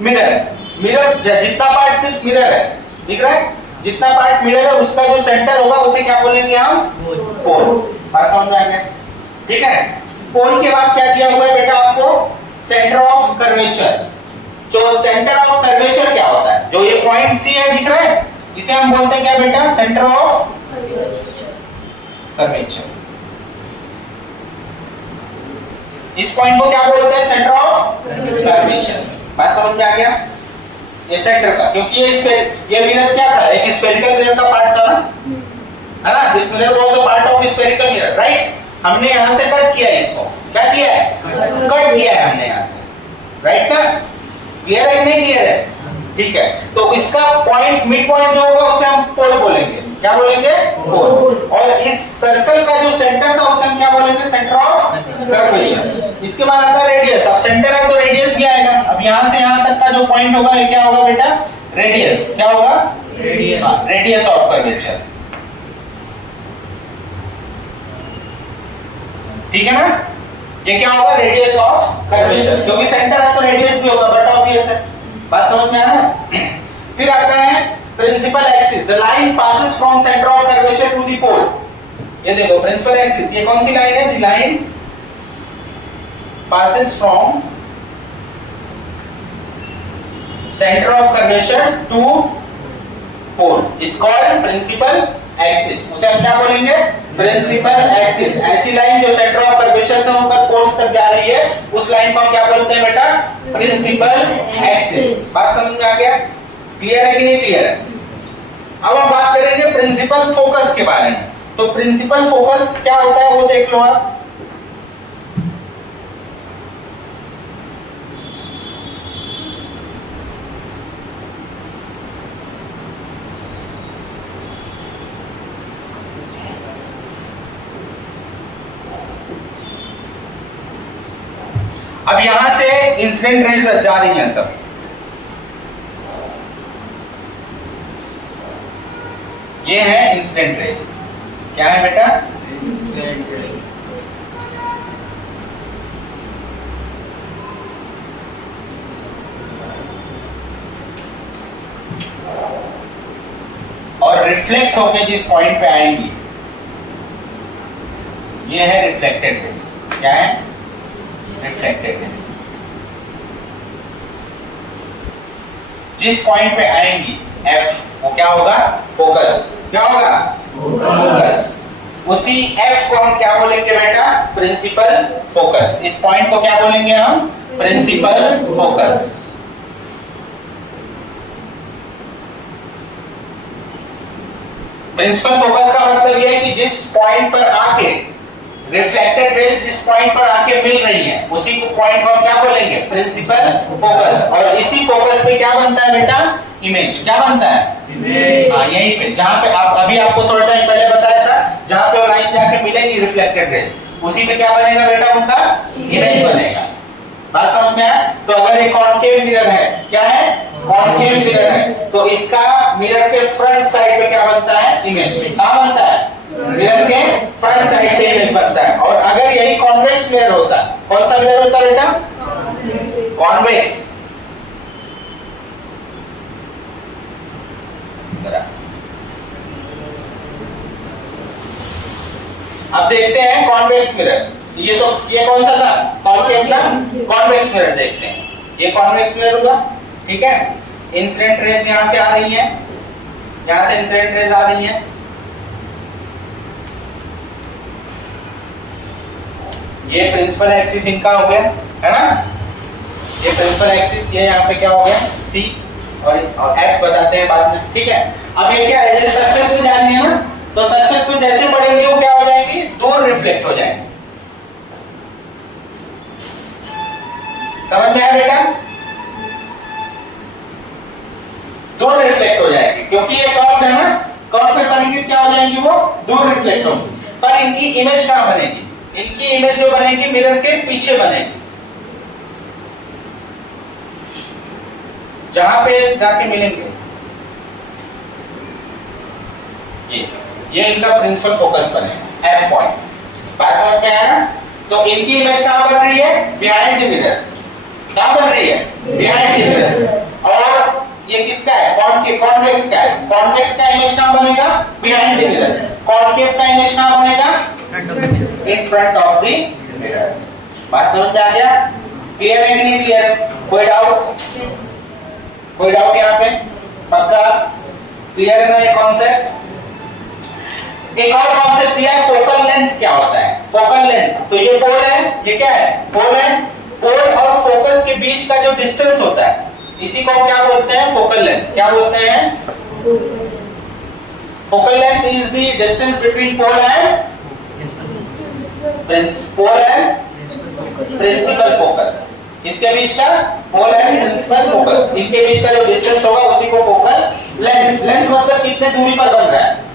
mirror, mirror जितना पार्ट सिर्फ मिरर है, दिख रहा है, जितना पार्ट मिरर है उसका जो सेंटर होगा उसे क्या बोलेंगे हम, पोल। बात समझ में आ गया, ठीक है। पोल के बाद क्या दिया हुआ है बेटा आपको, सेंटर ऑफ कर्वेचर। जो सेंटर ऑफ कर्वेचर क्या होता है, जो ये पॉइंट सी है दिख रहा है, इसे हम बोलते हैं क्या बेटा, सेंटर ऑफ कर्वेचर। इस पॉइंट को क्या बोलते हैं, सेंटर ऑफ कर्वेचर। बात समझ में आ गया, ये सेंटर का, क्योंकि ये मिरर क्या था, एक स्फेरिकल मिरर का पार्ट था ना, है ना, this mirror was a part of spherical mirror, right. हमने यहां से कट किया इसको, क्या किया है, कट किया है हमने यहां से, राइट ना, क्लियर है कि नहीं क्लियर है, ठीक है। तो इसका पॉइंट, मिड पॉइंट जो होगा उसे हम पोल बोलेंगे, क्या बोलेंगे, पोल। और इस सर्कल का जो सेंटर था उसे हम क्या बोलेंगे, सेंटर ऑफ कर्वेचर। इसके बाद आता है रेडियस, अब सेंटर है तो रेडियस भी आएगा। अब यहां से यहां तक का जो पॉइंट होगा ये क्या होगा बेटा, रेडियस, क्या होगा, रेडियस, रेडियस ऑफ कर्वेचर, ठीक है ना, ये क्या होगा, रेडियस ऑफ कर्वेचर, क्योंकि सेंटर है तो रेडियस भी होगा, बट ऑब्वियस है। बात समझ में आ रहा है। फिर आता है principal axis, the line passes from centre of curvature to the pole. ये देखो प्रिंसिपल एक्सिस, ये कौन सी लाइन है, the line passes from center of curvature to pole is called principal axis। उसे हम क्या बोलेंगे, प्रिंसिपल एक्सिस। ऐसी लाइन जो सेंटर ऑफ कर्वेचर से होकर पोल्स तक जा रही है उस लाइन को हम क्या बोलते हैं बेटा, प्रिंसिपल एक्सिस। बात समझ में आ गया, क्लियर है कि नहीं क्लियर है। अब हम बात करेंगे प्रिंसिपल फोकस के बारे में। तो प्रिंसिपल फोकस क्या होता है वो देख लो आप। अब यहां से इंसिडेंट रेज जा रही हैं सब, ये है इंसिडेंट रेज, क्या है बेटा, इंसिडेंट रेज। और रिफ्लेक्ट होके जिस पॉइंट पे आएंगी ये है रिफ्लेक्टेड रेज, क्या है, रिफ्लेक्टेड रेज। जिस पॉइंट पे आएंगी F, वो क्या होगा, फोकस, क्या होगा, फोकस। उसी F को हम क्या बोलेंगे बेटा, प्रिंसिपल फोकस। इस पॉइंट को क्या बोलेंगे हम, प्रिंसिपल फोकस। प्रिंसिपल फोकस का मतलब यह है कि जिस पॉइंट पर आके रिफ्लेक्टेड रेज जिस पॉइंट पर आके मिल रही है उसी को पॉइंट को हम क्या बोलेंगे, प्रिंसिपल फोकस। और इसी फोकस पे क्या बनता है बेटा, इमेज। क्या बनता है, इमेज। हाँ, यहीं पे जहां पे आप अभी आपको थोड़ा टाइम पहले बताया था, जहां पे लाइन जाके मिलेंगी रिफ्लेक्टेड रेज उसी पे क्या बनेगा बेटा, उनका इमेज बनेगा। बात समझ में आया। तो अगर एक कॉनकेव मिरर है, क्या है, कॉनकेव मिरर है, तो इसका मिरर के फ्रंट साइड पे क्या बनता है, इमेज। कहां बनता है, मिरर के फ्रंट साइड से इमेज बनता है। और अगर यही कॉन्वेक्स मिरर होता, कौन सा मिरर होता बेटा, कॉन्वेक्स। अब देखते हैं कॉन्वेक्स मिरर। ये तो ये कौन सा था, कॉनकेव था, कॉन्वेक्स मिरर देखते हैं। ये कॉन्वेक्स मिरर हुआ, ठीक है। इंसिडेंट रेज यहां से आ रही है, यहां से इंसिडेंट रेज आ रही है। ये प्रिंसिपल एक्सिस इनका हो गया, है ना, ये प्रिंसिपल एक्सिस, ये यहाँ पे क्या हो गया, C और F बताते हैं बाद में, ठीक है। अब ये क्या है, सरफेस पे जानी है ना, तो सरफेस पे जैसे पड़ेंगे वो क्या हो जाएंगी, दूर रिफ्लेक्ट हो जाएंगे। समझ में आया बेटा, दूर रिफ्लेक्ट हो जाएगी, क्योंकि ये कर्व है ना, जाएंगी वो दूर रिफ्लेक्ट होंगी, पर इनकी इमेज कहां बनेगी? इनकी इमेज जो बनेगी मिरर के पीछे बनेगी, जहां पे जाके मिलेंगे। ये इनका प्रिंसिपल फोकस बनेगा, एफ पॉइंट। बात समझ में आया ना? तो इनकी इमेज कहां बन रही है? Behind the mirror. कहां बन रही है? Behind the mirror. और ये किसका है? कॉन्वेक्स का है। कॉन्वेक्स का इमेज कहां बनेगा? Behind the mirror. कॉन्केव का इमेज कहां बनेगा? इन फ्रंट ऑफ द मिरर। बात समझ में आ गया? क्लियर है कि नहीं क्लियर? कोई डाउट? कोई डाउट यहाँ पे? पक्का क्लियर है ना ये कॉन्सेप्ट? एक और कॉन्सेप्ट दिया है, फोकल लेंथ क्या होता है? फोकल लेंथ, तो ये पोल है, ये क्या है? पोल है। पोल और फोकस के बीच का जो डिस्टेंस होता है, इसी को हम क्या बोलते हैं? Focal length. क्या बोलते हैं? Focal length is the distance between pole and principal focus. इसके बीच का पोल एंड प्रिंसिपल फोकस, इनके बीच का जो डिस्टेंस होगा उसी को फोकल लेंथ। लेंथ मतलब कितने दूरी पर बन रहा है।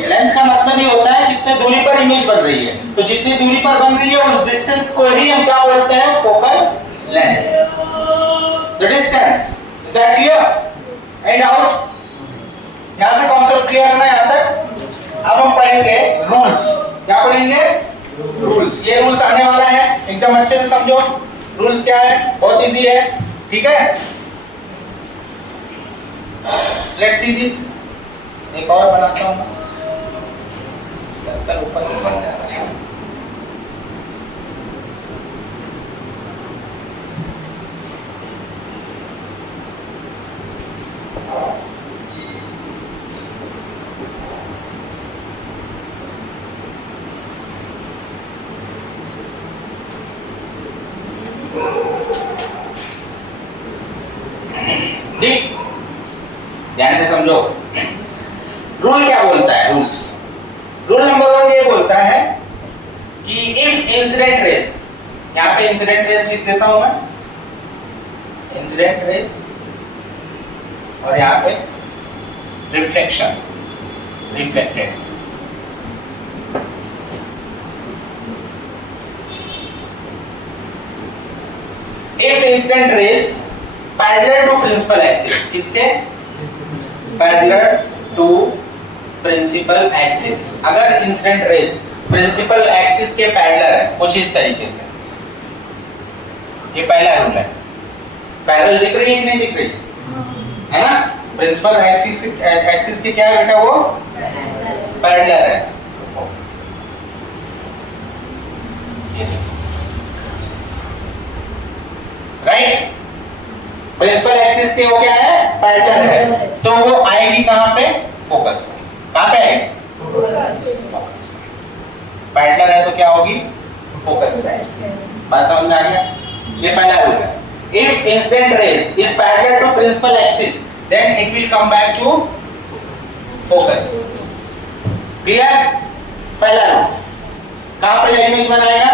लेंथ का मतलब ये होता है कितने दूरी पर इमेज बन रही है। तो जितनी दूरी पर बन रही है उस डिस्टेंस को ही हम क्या बोलते हैं? Focal length. The distance, is that clear? Any doubt? यहां से कॉन्सेप्ट क्लियर है ना यहां तक? अब हम पढ़ेंगे रूल्स। क्या पढ़ेंगे? रूल्स। ये रूल्स आने वाला है, एकदम अच्छे से समझो। रूल्स क्या है? बहुत इजी है, ठीक है? Let's see this. एक और बनाता हूं, सर्कल ऊपर बन जा रहा है। ठीक, ध्यान से समझो। रूल क्या बोलता है? रूल्स, रूल नंबर 1 ये बोलता है कि इफ इंसिडेंट रेस, यहां पे इंसिडेंट रेस लिख देता हूं मैं, इंसिडेंट रेस, और यहां पे reflection, reflected. If incident rays parallel to principal axis, किसके? Parallel to principal axis. अगर इंसिडेंट रेज प्रिंसिपल एक्सिस के पैरेलल है कुछ इस तरीके से, ये पहला रूल है। पैरेलल दिख रही है कि नहीं दिख रही है ना? प्रिंसिपल एक्सिस के क्या है बेटा? वो पैरेलल है। राइट, प्रिंसिपल एक्सिस के वो क्या है? पैरेलल है। तो वो आएगी कहां पे? फोकस। कहां पे आएगी? फोकस। पैरेलल है तो क्या होगी? फोकस पे। बात समझ में आ गया? ये पहला रूल है। If incident rays is parallel to principal axis then it will come back to focus. Clear? पहला रूल। कहां पे इमेज बनाएगा?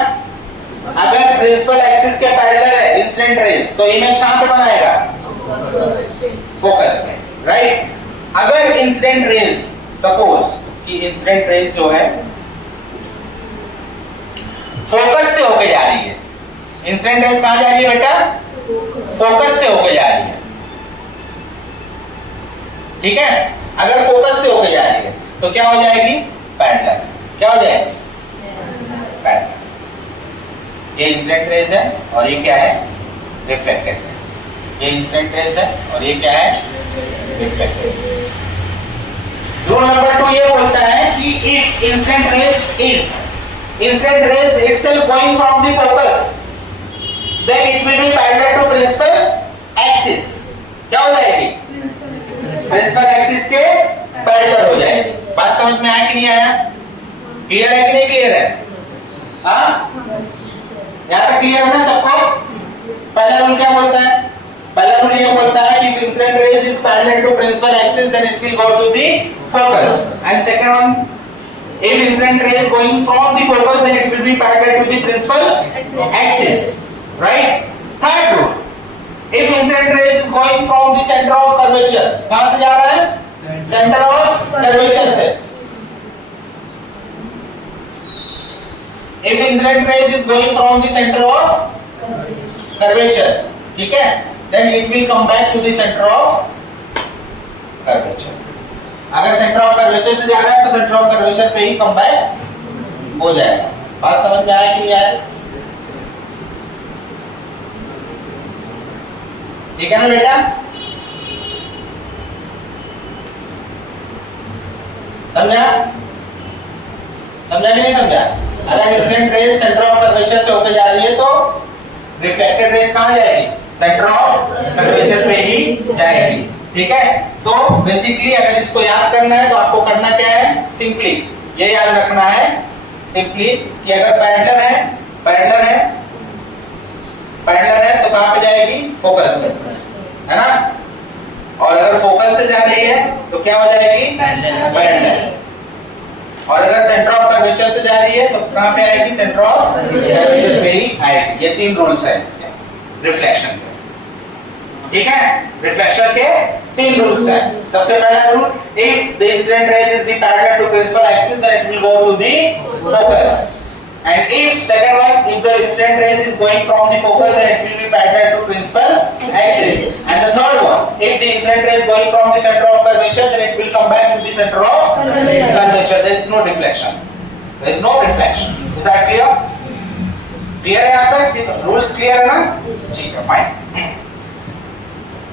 अगर प्रिंसिपल एक्सिस के पैरेलल है इंसिडेंट रेज तो इमेज कहां पे बनाएगा? फोकस में। राइट, अगर इंसिडेंट रेज, सपोज कि इंसिडेंट रेज जो है फोकस से होके जा रही है, इंसिडेंट रेज कहां जा रही है बेटा? फोकस से होके जा रही है। ठीक है, अगर फोकस से होके जा रही है तो क्या हो जाएगी? पैरेलल। क्या हो जाएगी? पैरेलल। ये इंसिडेंट रेज है और ये क्या है? Reflected rays. ये इंसिडेंट रेज है और ये क्या है? रिफ्लेक्टेड। रूल नंबर 2 ये बोलता है कि if incident raise itself going from the focus then it will be parallel to principal axis. क्या हो जाएगी? प्रिंसिपल एक्सिस के पैरेलल हो जाएगी। बात समझ में आया कि नहीं आया? क्लियर है कि नहीं क्लियर है? हाँ, यहाँ तक क्लियर है ना सबको? पहला रूल क्या बोलता है? पहला रूल ये बोलता है कि if incident rays is parallel to principal axis then it will go to the focus, and second one, if incident ray is going from the focus then it will be parallel to the principal axis. Right? Third rule, if incident ray is going from the center of curvature, कहां से जा रहा है? Centre of curvature से। If incident rays is going from the center of curvature, ठीक है, then it will come back to the center of curvature. अगर centre of curvature से जा रहा है तो सेंटर ऑफ कर्वेचर पे ही कम बैक हो जाएगा। बात समझ में आया कि नहीं आया? ठीक है ना बेटा? समझा? समझा कि नहीं समझा? अगर incident raise centre of curvature से होकर जा रही है तो रिफ्लेक्टेड रेज कहाँ जाएगी? सेंटर ऑफ कर्वेचर पे ही जाएगी। ठीक है, तो बेसिकली अगर इसको याद करना है तो आपको करना क्या है? सिंपली ये याद रखना है सिंपली कि अगर पैरेलल है तो कहाँ पे जाएगी? फोकस पे, है ना? और अगर फोकस से जा रही है तो क्या हो जाएगी? पैरेलल। और अगर सेंटर ऑफ कर्वेचर से जा रही है तो कहाँ पे आएगी? सेंटर ऑफ कर्वेचर पे ही आएगी। ये 3 रूल्स हैं इसके रिफ्लेक्शन के। ठीक है, रिफ्लेक्शन के 3 रूल्स हैं। सबसे पहला rule, if the incident rays is the parallel to principal axis then it will go to the focus, and if second one, if the incident rays is going from the focus then it will be parallel to principal axis, and the third one, if the incident ray is going from the center of curvature then it will come back to the center of curvature. There is no deflection, there is no reflection. Is that clear? Clear है यहाँ तक? Rules clear है ना? ठीक है, fine.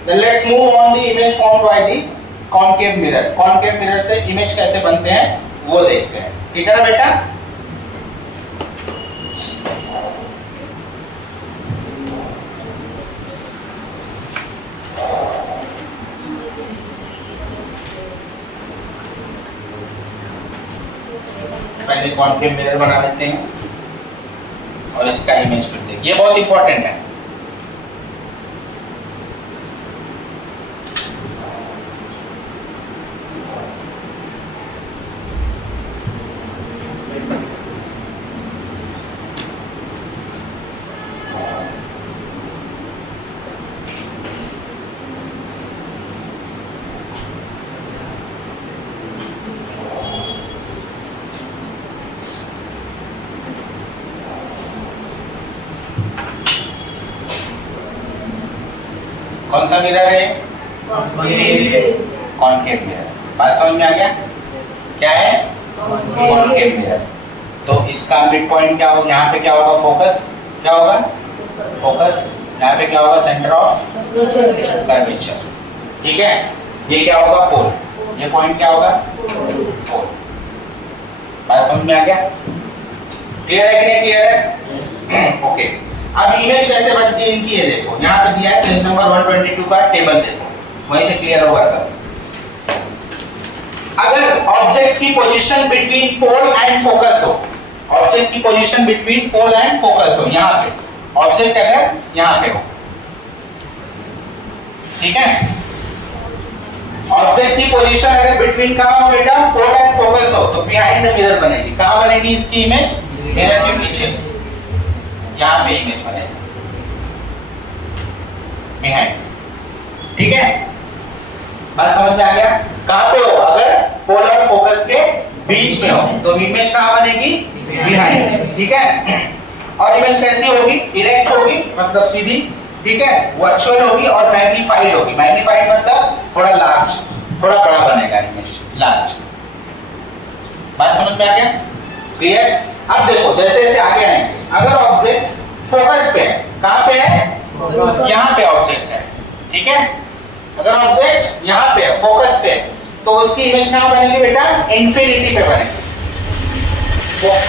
Then let's move on the image formed by the concave mirror. Concave mirror से image कैसे बनते हैं वो देखते हैं। ठीक है ना बेटा? पहले कॉन्केव मिरर बना लेते हैं और इसका इमेज फिर देखिए, ये बहुत इंपॉर्टेंट है। कौन सा मिरर है? Concave mirror. बात समझ में आ गया? क्या है? Concave mirror. तो इसका मिड पॉइंट क्या होगा? यहाँ पे क्या होगा? फोकस। क्या होगा? फोकस। यहाँ पे क्या होगा? Centre of curvature. ठीक है, ये क्या होगा? पोल। ये पॉइंट क्या होगा? पोल। बात समझ में आ गया? क्लियर है कि नहीं क्लियर है? ओके, अब इमेज कैसे बनती है इनकी ये देखो, यहाँ पे दिया है पेज नंबर 122 का टेबल देखो, वहीं से क्लियर होगा सब। अगर ऑब्जेक्ट की position between pole and focus हो, ऑब्जेक्ट की position between pole and focus हो, यहाँ पे ऑब्जेक्ट अगर यहाँ पे हो, ठीक है, ऑब्जेक्ट की पोजीशन अगर बिटवीन कहाँ हो बेटा? पोल एंड फोकस हो, तो बिहाइंड द मिरर बनेगी। कहाँ बनेगी इसकी इमेज? मिरर के पीछे, यहाँ पे इमेज बनेगा बिहाइंड। ठीक है, बात समझ में आ गया? कहाँ पे हो? अगर पोल और फोकस के बीच में हो तो इमेज कहाँ बनेगी? बिहाइंड। ठीक है, और इमेज कैसी होगी? इरेक्ट होगी, मतलब सीधी। ठीक है, वर्चुअल होगी और मैग्नीफाइड होगी। मैग्नीफाइड मतलब थोड़ा लार्ज, थोड़ा बड़ा बनेगा इमेज, लार्ज। बात समझ में आ गया? क्लियर? अब देखो जैसे जैसे आगे आएंगे, अगर ऑब्जेक्ट फोकस पे है, कहाँ पे है? यहाँ पे ऑब्जेक्ट है। ठीक है, अगर ऑब्जेक्ट यहाँ पे है, फोकस पे है, तो उसकी इमेज कहाँ बनेगी बेटा? इन्फिनिटी पे बनेगी।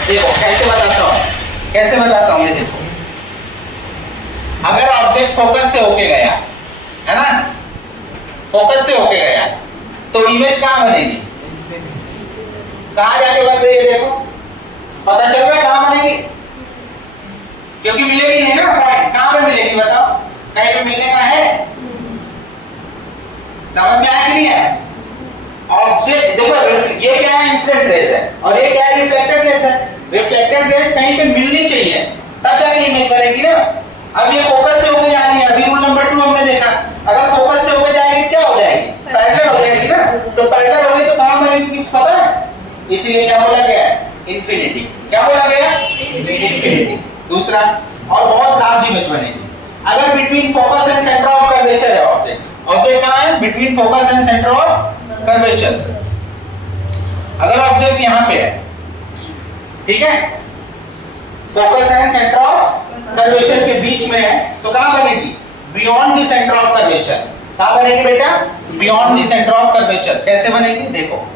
देखो कैसे बताता हूँ, ये देखो, अगर ऑब्जेक्ट फोकस से होके गया है ना, फोकस से होके गया तो इमेज कहाँ बनेगी? कहाँ जाके बन रही है? देखो पता चल रहा है कहाँ बनेगी? क्योंकि मिलेगी नहीं ना पॉइंट। कहाँ पे मिलेगी बताओ? कहीं पे मिलने का है? समझ में आया कि नहीं है? ऑब्जेक्ट देखो, ये क्या है? इंसिडेंट रेज है और ये क्या है? रिफ्लेक्टेड रेज है। रिफ्लेक्टेड रेज कहीं पे मिलनी चाहिए तब जाके इमेज बनेगी ना। अब ये फोकस से होके जा रही है, अभी रूल नंबर 2 हमने देखा, अगर फोकस से होके जाएगी क्या हो जाएगी? पैरेलल हो जाएगी ना। तो पैरेलल हो गई तो कहाँ बनेगी किस पता है? इसीलिए क्या बोला गया है? इन्फिनिटी। क्या बोला गया? इनफिनिटी। दूसरा और बहुत लार्ज इमेज बनेगी अगर between focus and centre of curvature है ऑब्जेक्ट। ऑब्जेक्ट कहां है? Between focus and centre of curvature. अगर ऑब्जेक्ट यहां पे है, ठीक है, focus and centre of curvature के बीच में है, तो कहां बनेगी? Beyond the centre of curvature. कहां बनेगी बेटा? Beyond the centre of curvature. कैसे बनेगी देखो,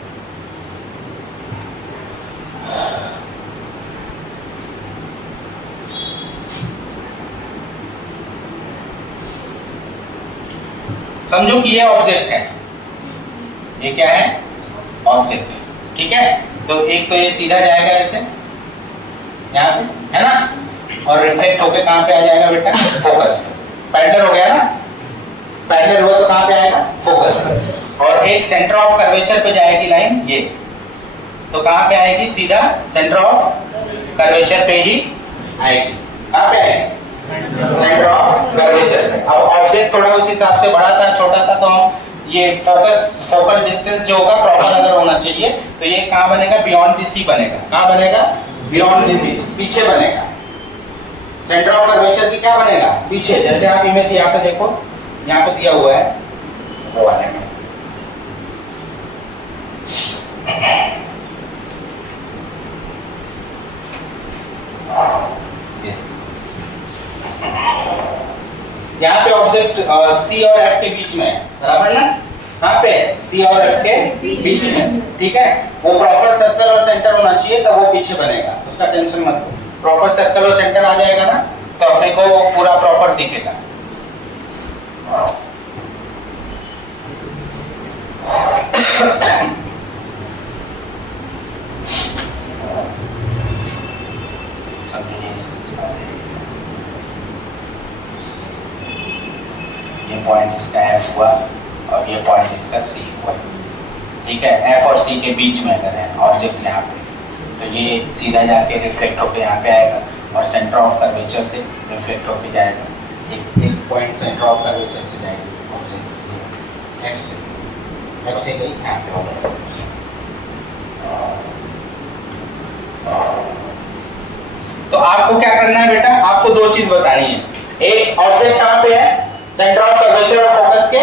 समझो कि ये ऑब्जेक्ट है, ये क्या है? ऑब्जेक्ट, ठीक है। तो एक तो ये सीधा जाएगा ऐसे यहाँ पे, है ना, और रिफ्लेक्ट होके कहां पे आ जाएगा बेटा? फोकस। पैरेलल हो गया ना, पैरेलल हुआ तो कहां पे आएगा? फोकस। और एक सेंटर ऑफ कर्वेचर पे जाएगी लाइन ये, तो कहां पे आएगी? सीधा सेंटर ऑफ कर्वेचर पे ही आएगी। कहां पे आएगी? Centre of curvature. अब ऑब्जेक्ट थोड़ा उस हिसाब से बड़ा था छोटा था, तो हम ये फोकल डिस्टेंस जो होगा प्रॉपर अगर होना चाहिए, तो ये कहां बनेगा? बियॉन्ड द सी बनेगा। कहां बनेगा? बियॉन्ड द सी, पीछे बनेगा। सेंटर ऑफ कर्वेचर की क्या बनेगा? पीछे। जैसे आप इमेज यहाँ पे देखो, यहाँ पे दिया हुआ है वो वाले में, यहाँ पे ऑब्जेक्ट सी और एफ के बीच में है, बराबर ना? कहाँ पे? सी और एफ के बीच में, ठीक है। वो प्रॉपर सर्कल और सेंटर होना चाहिए, तब वो पीछे बनेगा, उसका टेंशन मत लो। प्रॉपर सर्कल और सेंटर आ जाएगा ना, तो अपने को पूरा प्रॉपर दिखेगा। ये पॉइंट इसका एफ हुआ और ये पॉइंट इसका सी हुआ, ठीक है। एफ और सी के बीच में अगर है ऑब्जेक्ट यहाँ पे, तो ये सीधा जाके रिफ्लेक्ट होके यहाँ पे आएगा और सेंटर ऑफ कर्वेचर से रिफ्लेक्ट होके जाएगा। एक पॉइंट सेंटर ऑफ कर्वेचर से जाएगी ऑब्जेक्ट, एफ से गई यहाँ पे होगा। तो आपको क्या करना है बेटा? आपको दो चीज बतानी है। एक, ऑब्जेक्ट कहाँ पे है? सेंटर ऑफ कर्वेचर और फोकस के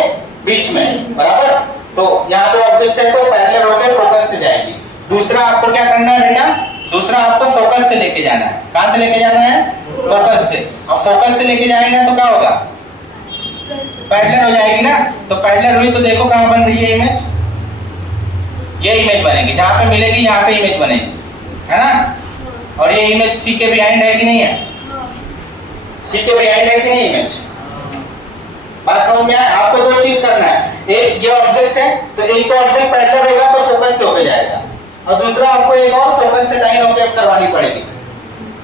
बीच में, बराबर। तो यहाँ पे ऑब्जेक्ट है तो पैरेलल होकर फोकस से जाएगी। दूसरा आपको क्या करना है बेटा? दूसरा आपको फोकस से लेके जाना है। कहां से लेके जाना है? फोकस से। अब फोकस से लेके जाएंगे तो क्या होगा? पैरेलल हो जाएगी ना। तो पैरेलल हुई तो देखो कहां बन रही है इमेज? ये इमेज बनेगी, जहां पे मिलेगी यहाँ पे इमेज बनेगी, है ना। और ये इमेज सी के बिहाइंड है कि नहीं है? सी के बिहाइंड है कि नहीं इमेज? बात समझ में आया? आपको दो चीज करना है। एक, ये ऑब्जेक्ट है तो एक तो ऑब्जेक्ट पैरेलल होगा तो फोकस से होके जाएगा, और दूसरा आपको एक और फोकस से लाइन होकर करवानी पड़ेगी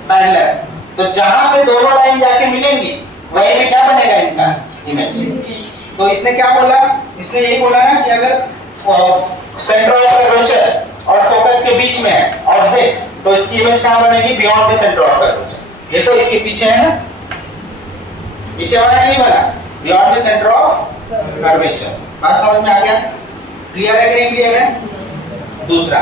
पैरेलल। तो जहां पे दोनों लाइन जाके मिलेंगी वहीं पे क्या बनेगा इनका? इमेज। तो इसने क्या बोला? इसने यही बोला ना कि अगर सेंटर ऑफ कर्वेचर और फोकस के बीच में है ऑब्जेक्ट, तो इसकी इमेज कहां बनेगी? Beyond the centre of curvature. देखो इसके पीछे है ना, पीछे बना कि नहीं बना? Beyond the centre of curvature. बात समझ में आ गया? क्लियर है कि नहीं क्लियर है? दूसरा,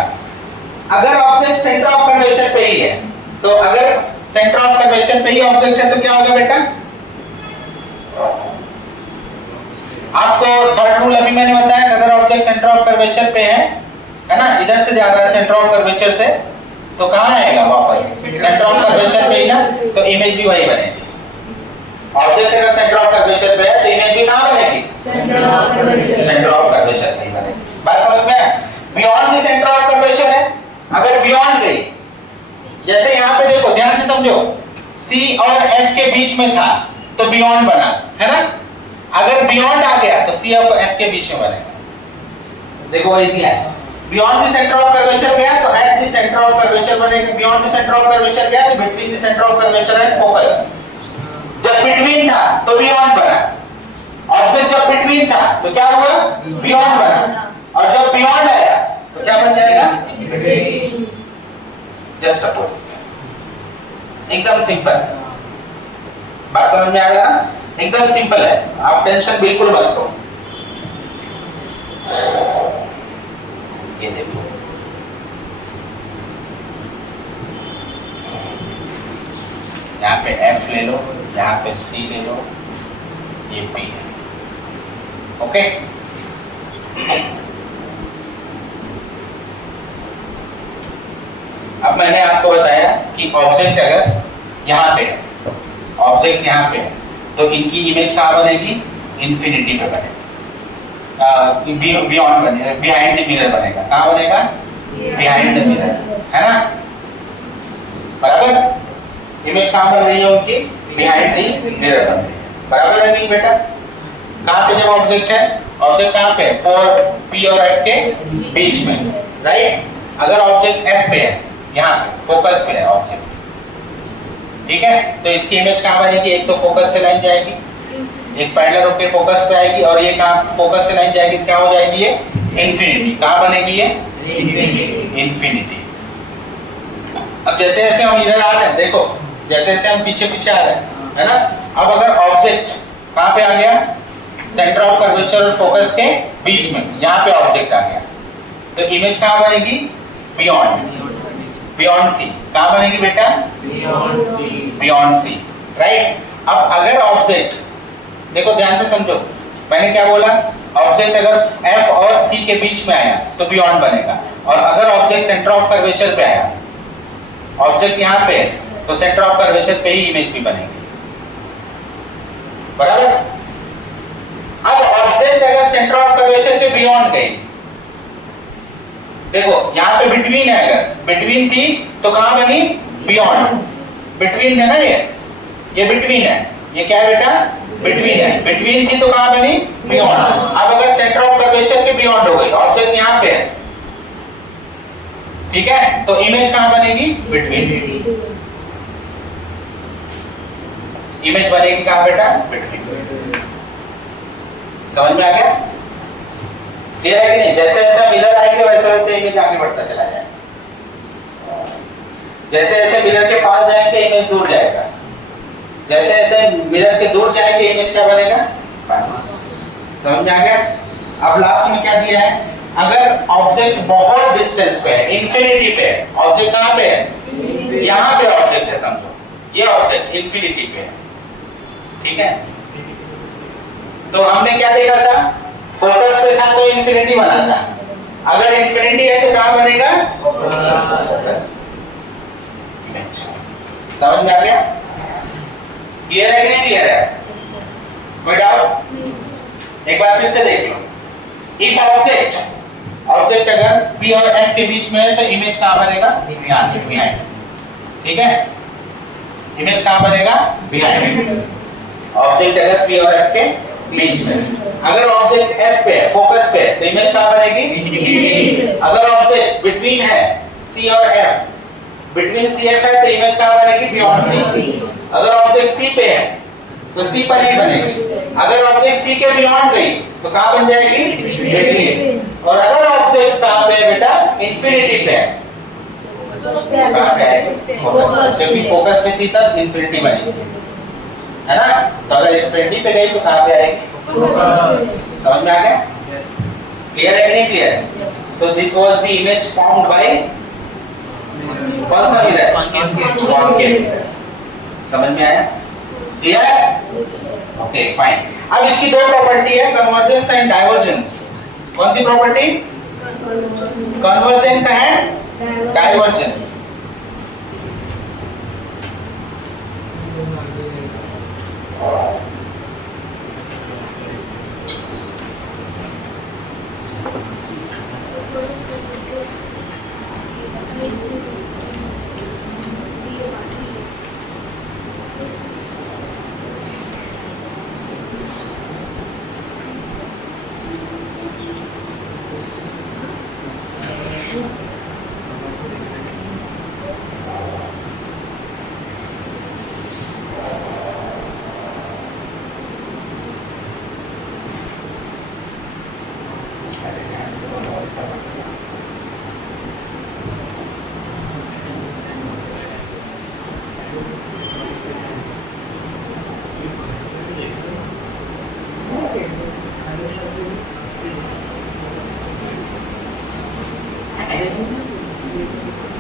अगर ऑब्जेक्ट सेंटर ऑफ कर्वेचर पे ही है, तो अगर सेंटर ऑफ कर्वेचर पे ही ऑब्जेक्ट है तो क्या होगा बेटा? आपको थर्ड रूल अभी मैंने बताया कि अगर ऑब्जेक्ट सेंटर ऑफ कर्वेचर पे है ना, इधर से जा रहा है सेंटर ऑफ कर्वेचर से, तो कहां आएगा वापस? सेंटर ऑफ कर्वेचर पे ही ना, तो इमेज भी वही बनेगी। ऑब्जेक्ट अगर सेंटर ऑफ कर्वेचर पे है तो इमेज भी कहां बनेगी? सेंटर ऑफ कर्वेचर पे ही बनेगी। बात समझ में आया? Beyond the centre of curvature है, अगर बियॉन्ड गई, जैसे यहाँ पे देखो ध्यान से समझो, C और F के बीच में था तो बियॉन्ड बना, है ना। अगर बियॉन्ड आ गया तो C और F के बीच में बनेगा। देखो वही दिया है, beyond the centre of curvature गया तो at the centre of curvature बनेगा, beyond the centre of curvature गया तो between the centre of curvature and focus. जब बिटवीन था तो बियॉन्ड बना, ऑब्जेक्ट जब बिटवीन था तो क्या हुआ? बियॉन्ड बना, और जब बियॉन्ड आया तो क्या बन जाएगा? Just opposite. एकदम सिंपल। बात समझ में आ रहा है ना? एकदम सिंपल है, आप टेंशन बिल्कुल मत लो। ये देखो यहाँ पे F ले लो, यहाँ पे C ले लो, ये P है। ओके, अब मैंने आपको बताया कि ऑब्जेक्ट अगर यहाँ पे है, ऑब्जेक्ट यहाँ पे है, तो इनकी इमेज कहाँ बनेगी? इन्फिनिटी पे बनेगा, बियॉन्ड बनेगा, बिहाइंड द मिरर बनेगा। कहाँ बनेगा? बिहाइंड द मिरर, है ना? बराबर? इमेज कहाँ बन रही है उनकी? बिहाइंड द मिरर बन रही है। बराबर है नहीं बेटा? कहाँ पे जब ऑब्जेक्ट है, ऑब्जेक्ट कहाँ पे? और P और F के बीच में, राइट? अगर ऑब्जेक्ट F पे है, यहाँ पे फोकस पे है ऑब्जेक्ट, ठीक है, तो इसकी इमेज कहाँ बनेगी? एक तो फोकस से लाइन जाएगी, एक पैरेलल होके फोकस पे आएगी, और ये कहाँ फोकस से लाइन जाएगी, क्या हो जाएगी? ये इन्फिनिटी। कहाँ बनेगी ये? इन्फिनिटी। अब जैसे जैसे हम इधर आ रहे हैं, देखो जैसे जैसे हम पीछे पीछे आ रहे हैं, है ना? अब अगर ऑब्जेक्ट कहाँ पे आ गया? सेंटर ऑफ कर्वेचर और फोकस के बीच में, यहाँ पे ऑब्जेक्ट आ गया, तो इमेज कहाँ बनेगी? Beyond, beyond C. कहाँ बनेगी बेटा? Beyond C, right? अब अगर ऑब्जेक्ट, देखो ध्यान से समझो, मैंने क्या बोला? ऑब्जेक्ट अगर F और C के बीच में आया तो बियॉन्ड बनेगा, और अगर ऑब्जेक्ट सेंटर ऑफ कर्वेचर पे आया, ऑब्जेक्ट यहाँ पे है, तो सेंटर ऑफ कर्वेचर पे ही इमेज भी बनेगी। बराबर? अब ऑब्जेक्ट अगर सेंटर ऑफ कर्वेचर के बियॉन्ड गई, देखो यहाँ पे बिटवीन है, अगर बिटवीन थी तो कहाँ बनी? बियॉन्ड। बिटवीन है ना, ये बिटवीन है, ये क्या है बेटा? बिटवीन है। बिटवीन थी तो कहाँ बनी? बियॉन्ड। अब अगर सेंटर ऑफ कर्वेचर के बियॉन्ड हो गई, ऑब्जेक्ट यहाँ पे है, ठीक है, तो इमेज कहाँ बनेगी? बिटवीन। इमेज बनेगी कहाँ बेटा? बिटवीन। समझ में आ गया? क्लियर है कि नहीं? जैसे जैसे मिरर आएंगे वैसे वैसे इमेज आगे बढ़ता चला जाएगा। जैसे जैसे मिरर के पास जाएंगे इमेज दूर जाएगा, जैसे जैसे मिरर के दूर जाएंगे इमेज क्या बनेगा? पास। समझ में आ गया? अब लास्ट में क्या दिया है? अगर ऑब्जेक्ट बहुत डिस्टेंस पे है, इंफिनिटी पे है, ऑब्जेक्ट कहाँ पे है? यहाँ पे ऑब्जेक्ट है, समझो ये ऑब्जेक्ट इंफिनिटी पे है, ठीक है? तो हमने क्या देखा था? फोकस पे था तो इंफिनिटी बना था, अगर इंफिनिटी है तो कहाँ बनेगा? फोकस। समझ में आ गया? क्लियर है कि नहीं क्लियर है? कोई डाउट? एक बार फिर से देख लो। इफ ऑब्जेक्ट अगर P और F के बीच में है तो इमेज कहाँ बनेगा? बिहाइंड, ठीक है? इमेज कहाँ बनेगा? बिहाइंड। ऑब्जेक्ट अगर P और F के बीच में, अगर ऑब्जेक्ट F पे है, फोकस पे है, तो इमेज कहाँ बनेगी? अगर ऑब्जेक्ट बिटवीन है C और F, बिटवीन C F है तो इमेज कहाँ बनेगी? Beyond C। अगर ऑब्जेक्ट C पे है तो C पर ही बनेगी, अगर ऑब्जेक्ट C के बियॉन्ड गई तो कहाँ बन जाएगी? बिटवीन। और अगर ऑब्जेक्ट कहाँ पे है बेटा? इंफिनिटी पे है, कहाँ जाएगी? फोकस। क्योंकि फोकस पे थी तब इंफिनिटी बनी थी, है ना? तो अगर इंफिनिटी पे गई तो कहाँ पे आएगी? समझ में आ गया? क्लियर है कि नहीं clear? So this was the image formed by कौन सा मिरर? Concave mirror. समझ में आया? क्लियर? Okay fine. अब इसकी दो प्रॉपर्टी है, कन्वर्जेंस एंड डाइवर्जेंस। कौन सी प्रॉपर्टी? Convergence and divergence.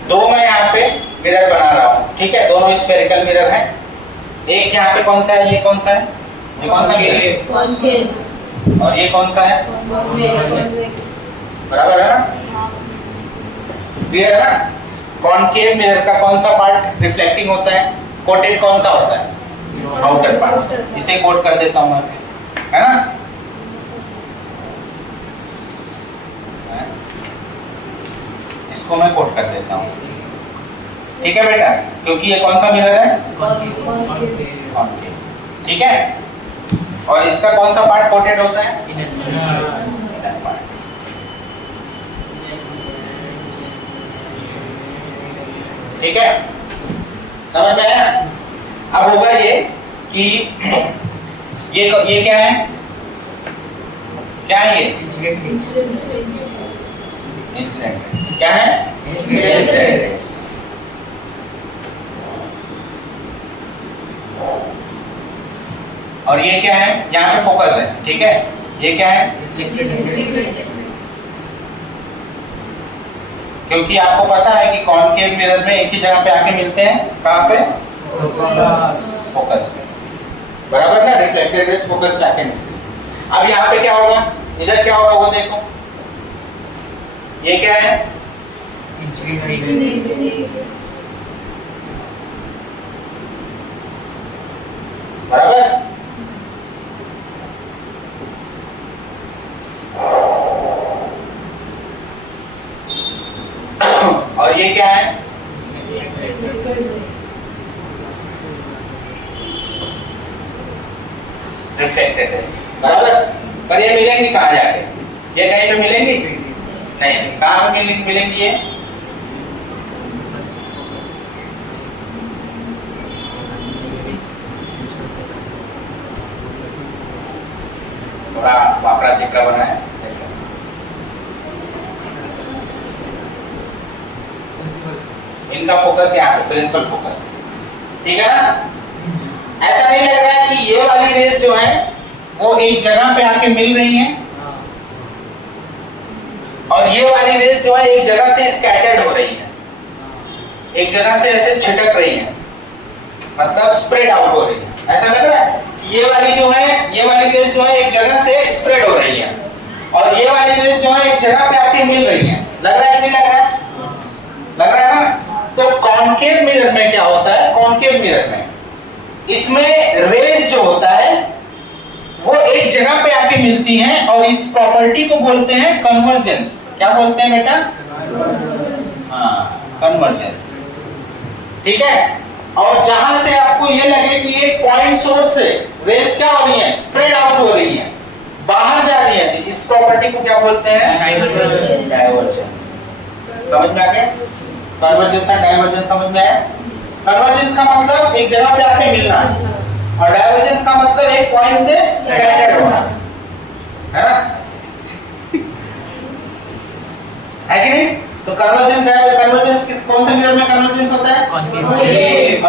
दो मैं यहाँ पे मिरर बना रहा हूँ, ठीक है? दोनों स्फेरिकल मिरर हैं, एक यहाँ पे कौन सा है, ये कौन सा है, ये कौन सा मिरर, और ये कौन सा है, बराबर है ना, क्लियर है ना। कॉनकेव मिरर का कौन सा पार्ट रिफ्लेक्टिंग होता है, कोटेड कौन सा होता है, आउटर पार्ट, इसे कोट कर देता हूं मैं, है ना। इसको मैं कोट कर देता हूं, ठीक है बेटा, क्योंकि ये कौन सा मिरर है, कॉनकेव, ठीक है। और इसका कौन सा पार्ट कोटेड होता है, इनर पार्ट। ठीक है, समझ में आया। अब होगा ये कि ये क्या है, क्या है ये, इंसिडेंट क्या है, इंसिडेंट। और ये क्या है, यहाँ पे फोकस है, ठीक है। ये क्या है, क्योंकि आपको पता है कि कॉनकेव मिरर में एक ही जगह पे आके मिलते हैं, कहाँ पे, फोकस पे, बराबर ना, रिफ्लेक्टेड रेज फोकस पे आके मिलती है। अब यहाँ पे क्या होगा, इधर क्या होगा वो देखो, ये क्या है, बराबर। और ये क्या है, रिफ्लेक्टेड रेज, बराबर। पर ये मिलेंगी कहाँ जाके, ये कहीं पे मिलेंगी नहीं, कहाँ पे मिलेंगी ये, थोड़ा वापरा चित्रा बना है, इनका फोकस यहाँ पे, प्रिंसिपल फोकस, ठीक है ना। ऐसा नहीं लग रहा है कि ये वाली रेस जो है वो एक जगह पे आके मिल रही है, और ये वाली रेस जो है एक जगह से स्कैटर्ड हो रही है, एक जगह से ऐसे छिटक रही है, मतलब स्प्रेड आउट हो रही है। ऐसा लग रहा है कि ये वाली जो है, ये वाली रेस जो है एक जगह से स्प्रेड हो रही है, और ये वाली रेस जो है एक जगह पे आके मिल रही है। लग रहा है कि नहीं लग रहा है, लग रहा है ना। तो कॉनकेव मिरर में क्या होता है, कॉनकेव मिरर में इसमें रेस जो होता है वो एक जगह पे आके मिलती हैं, और इस प्रॉपर्टी को बोलते हैं कन्वर्जेंस। क्या बोलते हैं बेटा, हाँ, कन्वर्जेंस, ठीक है। और जहां से आपको ये लगे कि एक पॉइंट सोर्स से रेस क्या हो रही है, स्प्रेड आउट हो रही है, बाहर जा रही है, तो इस प्रॉपर्टी को क्या बोलते हैं, डाइवर्जेंस। समझ में आ गया, कन्वर्जेंस और डाइवर्जेंस समझ में आया। कन्वर्जेंस का मतलब एक जगह पे आके मिलना, और डाइवर्जेंस का मतलब एक पॉइंट से स्कैटर्ड होना, है ना, है कि नहीं। तो कन्वर्जेंस किस, कौन से मिरर में कन्वर्जेंस होता है, और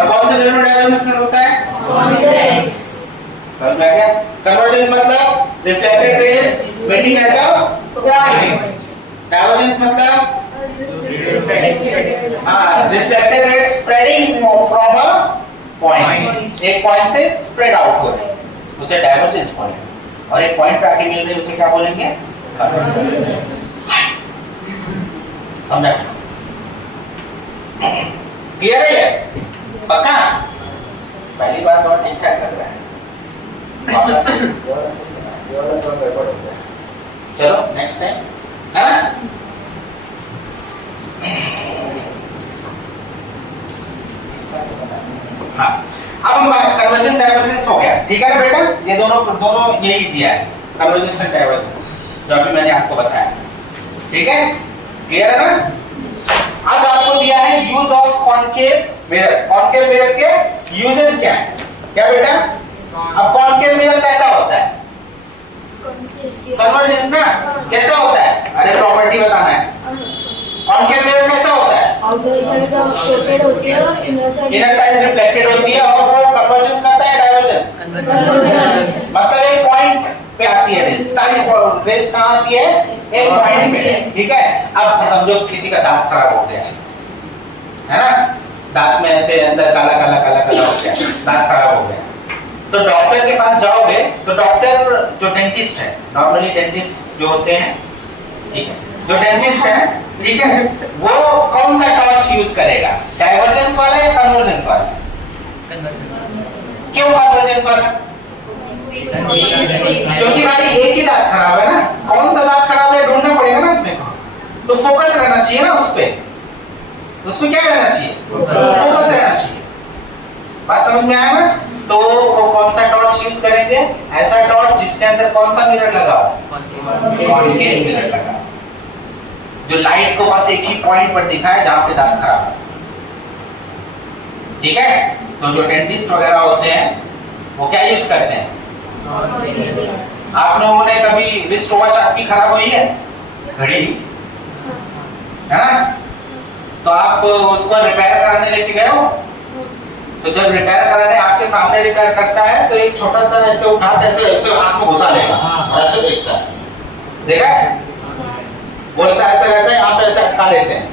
कौन से मिरर में डाइवर्जेंस होता है, समझ में आ गया। कन्वर्जेंस मतलब reflected rays meeting at a point, divergence मतलब reflected rays spreading from a point, एक पॉइंट से स्प्रेड आउट हो रही है, उसे डाइवर्जेंस बोलेंगे। और एक पॉइंट पे आके मिल रही है, उसे क्या बोलेंगे, कन्वर्जेंस। समझा, क्लियर है ये, पक्का। पहली बार थोड़ा ठीक ठाक लग रहा है, चलो नेक्स्ट टाइम, है। हाँ, अब हम कन्वर्जेंस डाइवर्जेंस हो गया, ठीक है ना बेटा। ये दोनों यही दिया है, कन्वर्जेंस एंड डाइवर्जेंस, जो अभी मैंने आपको बताया, ठीक है, क्लियर है ना। अब आपको दिया है use of concave mirror. Concave mirror के यूजेस क्या है, क्या बेटा। अब कॉनकेव मिरर कैसा होता है, कन्वर्जेंस ना, कैसा होता है, अरे प्रॉपर्टी बताना है। कॉनकेव मिरर कैसा होता है, आउटर साइड कोटेड होती है, इनर साइड रिफ्लेक्टेड होती है, और वो कन्वर्जेंस करता है, डाइवर्जेंस मतलब एक पॉइंट पे आती है रेस, सारी रेस कहाँ आती है, एक पॉइंट पे, ठीक है। अब समझो किसी का दांत खराब हो गया है ना, दांत में ऐसे अंदर काला काला काला काला हो गया, दांत खराब हो गया, तो डॉक्टर के पास जाओगे तो डॉक्टर जो डेंटिस्ट है, नॉर्मली डेंटिस्ट जो होते हैं, ठीक है, जो डेंटिस्ट है, ठीक है, वो कौन सा टॉर्च यूज करेगा, डाइवर्जेंस वाला या कन्वर्जेंस वाला? क्यों कन्वर्जेंस वाला? क्योंकि भाई एक ही दांत खराब है ना, कौन सा दांत खराब है ढूंढना पड़ेगा ना अपने को, तो फोकस रहना चाहिए ना उस पे क्या रहना चाहिए, फोकस रहना चाहिए। बात समझ में आया ना? तो वो कौन सा टॉर्च यूज करेंगे, ऐसा टॉर्च जिसके अंदर कौन सा मिरर लगा हो, कॉन्केव मिरर लगा, जो लाइट को बस एक ही पॉइंट पर दिखाए जहां पे दांत खराब है, ठीक है। तो जो डेंटिस्ट वगैरह होते हैं वो क्या यूज करते हैं, आप लोगों ने कभी रिस्ट वॉच आपकी खराब हुई है, घड़ी है ना, तो आप उसको रिपेयर कराने लेके गए हो, तो जब रिपेयर कराने आपके सामने रिपेयर करता है तो एक छोटा सा ऐसे उठा के ऐसे ऐसे आंख में घुसा लेगा और ऐसे देखता है, देखा है, गोल सा ऐसे रहता है, यहाँ पे ऐसे अटका लेते हैं,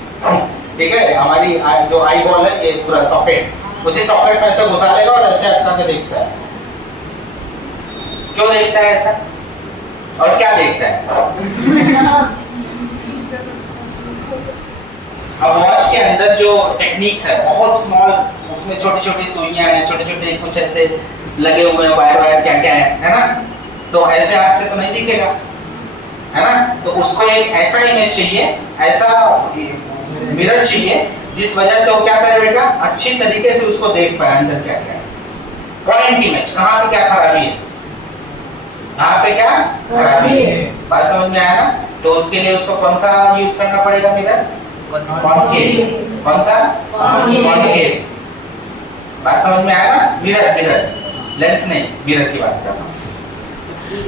ठीक है, हमारी जो आई बॉल है ये पूरा सॉकेट, उसी सॉकेट में ऐसे घुसा लेगा और ऐसे अटका के देखता है। क्यों देखता है ऐसा और क्या देखता है? अब वॉच के अंदर जो टेक्निक है बहुत स्मॉल, उसमें छोटी छोटी सुइयां हैं, छोटे छोटे कुछ ऐसे लगे हुए हैं, वायर वायर क्या क्या है ना, तो ऐसे आंख से तो नहीं दिखेगा, है ना, तो उसको एक ऐसा इमेज चाहिए, ऐसा मिरर चाहिए जिस वजह से वो क्या करे बेटा, अच्छी तरीके से उसको देख पाए अंदर क्या क्या है, पॉइंट इमेज, कहाँ पे क्या खराबी है, कहाँ पे क्या खराबी है, बात समझ में आया ना? तो उसके लिए उसको कौन सा यूज करना पड़ेगा मिरर, कॉन्केव, कौन सा, कॉन्केव, बात समझ में आया ना? मिरर, लेंस नहीं, मिरर की बात कर रहा हूँ।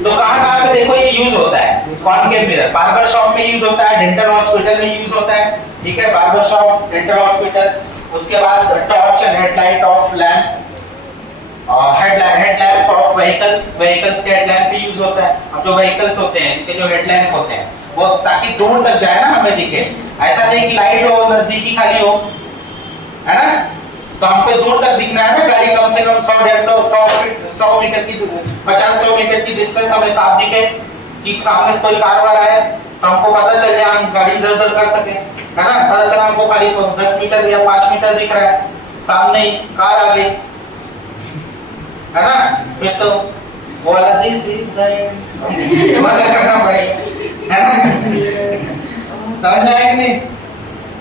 तो कहाँ पे देखो ये यूज होता है, कॉन्केव मिरर बार्बर शॉप में यूज होता है, डेंटल हॉस्पिटल में यूज होता है, ठीक है, बार्बर शॉप, डेंटल हॉस्पिटल, उसके बाद torch and headlight of lamp, headlamp of vehicles के हेडलैम्प पे यूज होता है। अब जो व्हीकल्स होते हैं इनके जो हेडलैम्प होते हैं वो ताकि दूर तक जाए ना, हमें दिखे, ऐसा नहीं कि लाइट हो नजदीकी खाली हो, है ना, तो हमको दूर तक दिखना है ना, गाड़ी कम से कम 100 मीटर की 50-100 मीटर की डिस्टेंस हमें साफ दिखे, कि सामने से कोई कार वाला है तो हमको पता चल जाए, हम गाड़ी इधर उधर कर सके, है ना, पता चला हमको खाली 10 मीटर या 5 मीटर दिख रहा है, सामने ही कार आ गई, है ना, फिर तो वो वाला दिस इज द वाला करना पड़ेगा, है ना, समझ में आया कि नहीं?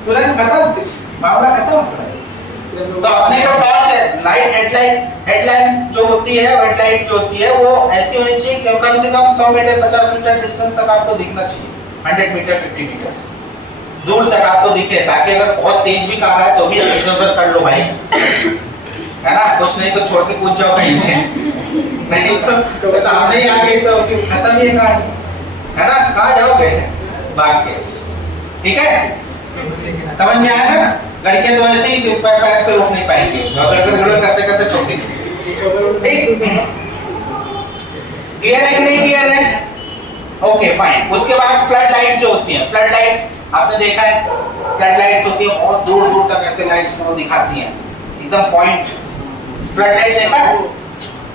तुरंत खत्म, मामला खत्म। तो अपने जो टॉर्च है, लाइट हेडलाइट जो होती है, हेडलाइट जो होती है वो ऐसी होनी चाहिए कि कम से कम 100 मीटर 50 मीटर डिस्टेंस तक आपको दिखना चाहिए, 100 मीटर 50 मीटर्स दूर तक आपको दिखे, ताकि अगर बहुत तेज भी कार है तो भी इधर उधर कर लो भाई, है ना, कुछ नहीं तो छोड़ के कूद जाओ कहीं से, नहीं तो सामने ही आ गई तो खत्म ही कहानी, है ना, कहाँ जाओगे भाग के, ठीक है, समझ में आया ना? लड़कियां तो ऐसे ही पैर से रोक नहीं पाएंगी, गड़गड़ करते करते छोड़ती, ठीक, क्लियर है कि नहीं क्लियर है? Okay fine. उसके बाद फ्लड लाइट जो होती हैं, फ्लड लाइट्स आपने देखा है, फ्लड लाइट्स होती है बहुत दूर दूर तक ऐसे लाइट्स वो दिखाती हैं, एकदम पॉइंट। फ्लड लाइट देखा है?